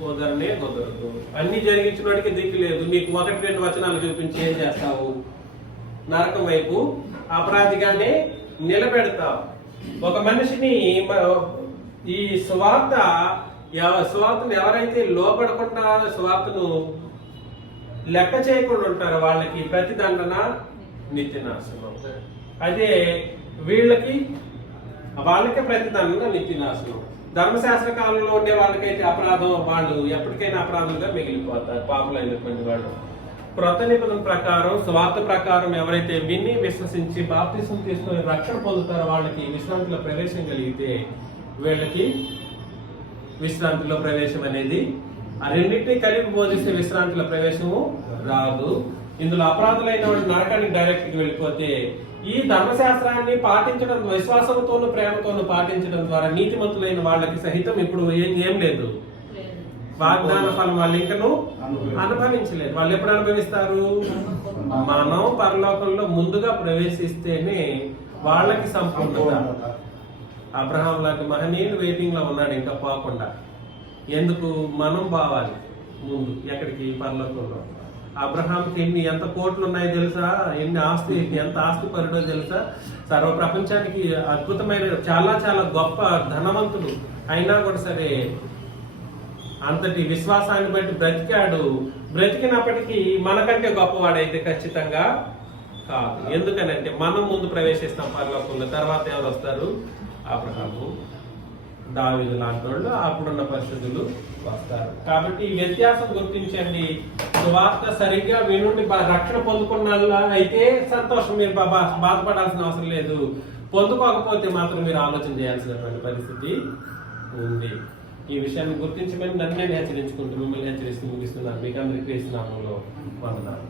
కుదరదు. అన్ని జరిగించిన వాడికి దిక్కు లేదు. నీకు 1-2 వచనాలు చూపించి ఏం చేస్తావు? నరకం వైపు అపరాధిగానే నిలబెడతావు. ఒక మనిషిని ఈ సువార్తను ఎవరైతే లోపడకుండా సువార్తను లెక్క చేయకుండా ఉంటారో వాళ్ళకి ప్రతిదండన నిత్య నాశనం. అదే వాళ్ళకే ప్రతిదానంగా నిత్య నాశనం. ధర్మశాస్త్ర కాలంలో ఉండే వాళ్ళకైతే అపరాధం, వాళ్ళు ఎప్పటికైనా అపరాధంగా మిగిలిపోతారు, పాపులైనటువంటి వాళ్ళు. క్రొత్త నిబంధన ప్రకారం, స్వార్థ ప్రకారం ఎవరైతే విని విశ్వసించి బాప్తిసం తీసుకొని రక్షణ పొందుతారో వాళ్ళకి విశ్రాంతిలో ప్రవేశం కలిగితే వీళ్ళకి విశ్రాంతిలో ప్రవేశం అనేది, ఆ రెండింటినీ కలిపి బోధిస్తే విశ్రాంతిలో ప్రవేశము రాదు. ఇందులో అపరాధులైన వాళ్ళు నరకానికి డైరెక్ట్ గా వెళ్ళిపోతే, ఈ ధర్మశాస్త్రాన్ని పాటించడం, విశ్వాసంతోనూ ప్రేమతోనూ పాటించడం ద్వారా నీతిమంతులైన వాళ్ళకి సహితం ఇప్పుడు ఏం లేదు, వాగ్దాన ఫలం వాళ్ళు ఇంకను అనుభవించలేదు. వాళ్ళు ఎప్పుడు అనుభవిస్తారు? మనం పరలోకంలో ముందుగా ప్రవేశిస్తేనే వాళ్ళకి సంపూర్ణత. అబ్రహాం లాంటి మహనీయుడు వెయిటింగ్ లో ఉన్నాడు ఇంకా పోకుండా. ఎందుకు? మనం పోవాలి ముందు ఎక్కడికి? పరలోకంలో. అబ్రహాంకి ఎంత కోట్లు ఉన్నాయో తెలుసా? ఎంత ఆస్తి పరుడో తెలుసా? సర్వ ప్రపంచానికి అద్భుతమైన చాలా చాలా గొప్ప ధనవంతుడు అయినా కూడా సరే అంతటి విశ్వాసాన్ని బట్టి బ్రతికాడు. బ్రతికినప్పటికీ మనకంటే గొప్పవాడైతే ఖచ్చితంగా కాదు. ఎందుకనంటే మనం ముందు ప్రవేశిస్తాం పరలోకంలో, తర్వాత ఎవరు వస్తారు? అబ్రహాము, దావీదు లాంటి వాళ్ళు, అప్పుడున్న పరిస్థితులు వస్తారు. కాబట్టి ఈ వ్యత్యాసం గుర్తించండి. సువార్త సరిగ్గా వినుండి రక్షణ పొందుకున్న అయితే సంతోషం, మీరు బాధపడాల్సిన అవసరం లేదు. పొందుకోకపోతే మాత్రం మీరు ఆలోచన చేయాల్సినటువంటి పరిస్థితి ఉంది. ఈ విషయాన్ని గుర్తించమని నన్ను నేను హెచ్చరించుకుంటూ మిమ్మల్ని హెచ్చరిస్తూ ముగిస్తున్నాను. మీకు అందరికీ క్రీస్తు నామములో వందనాలు.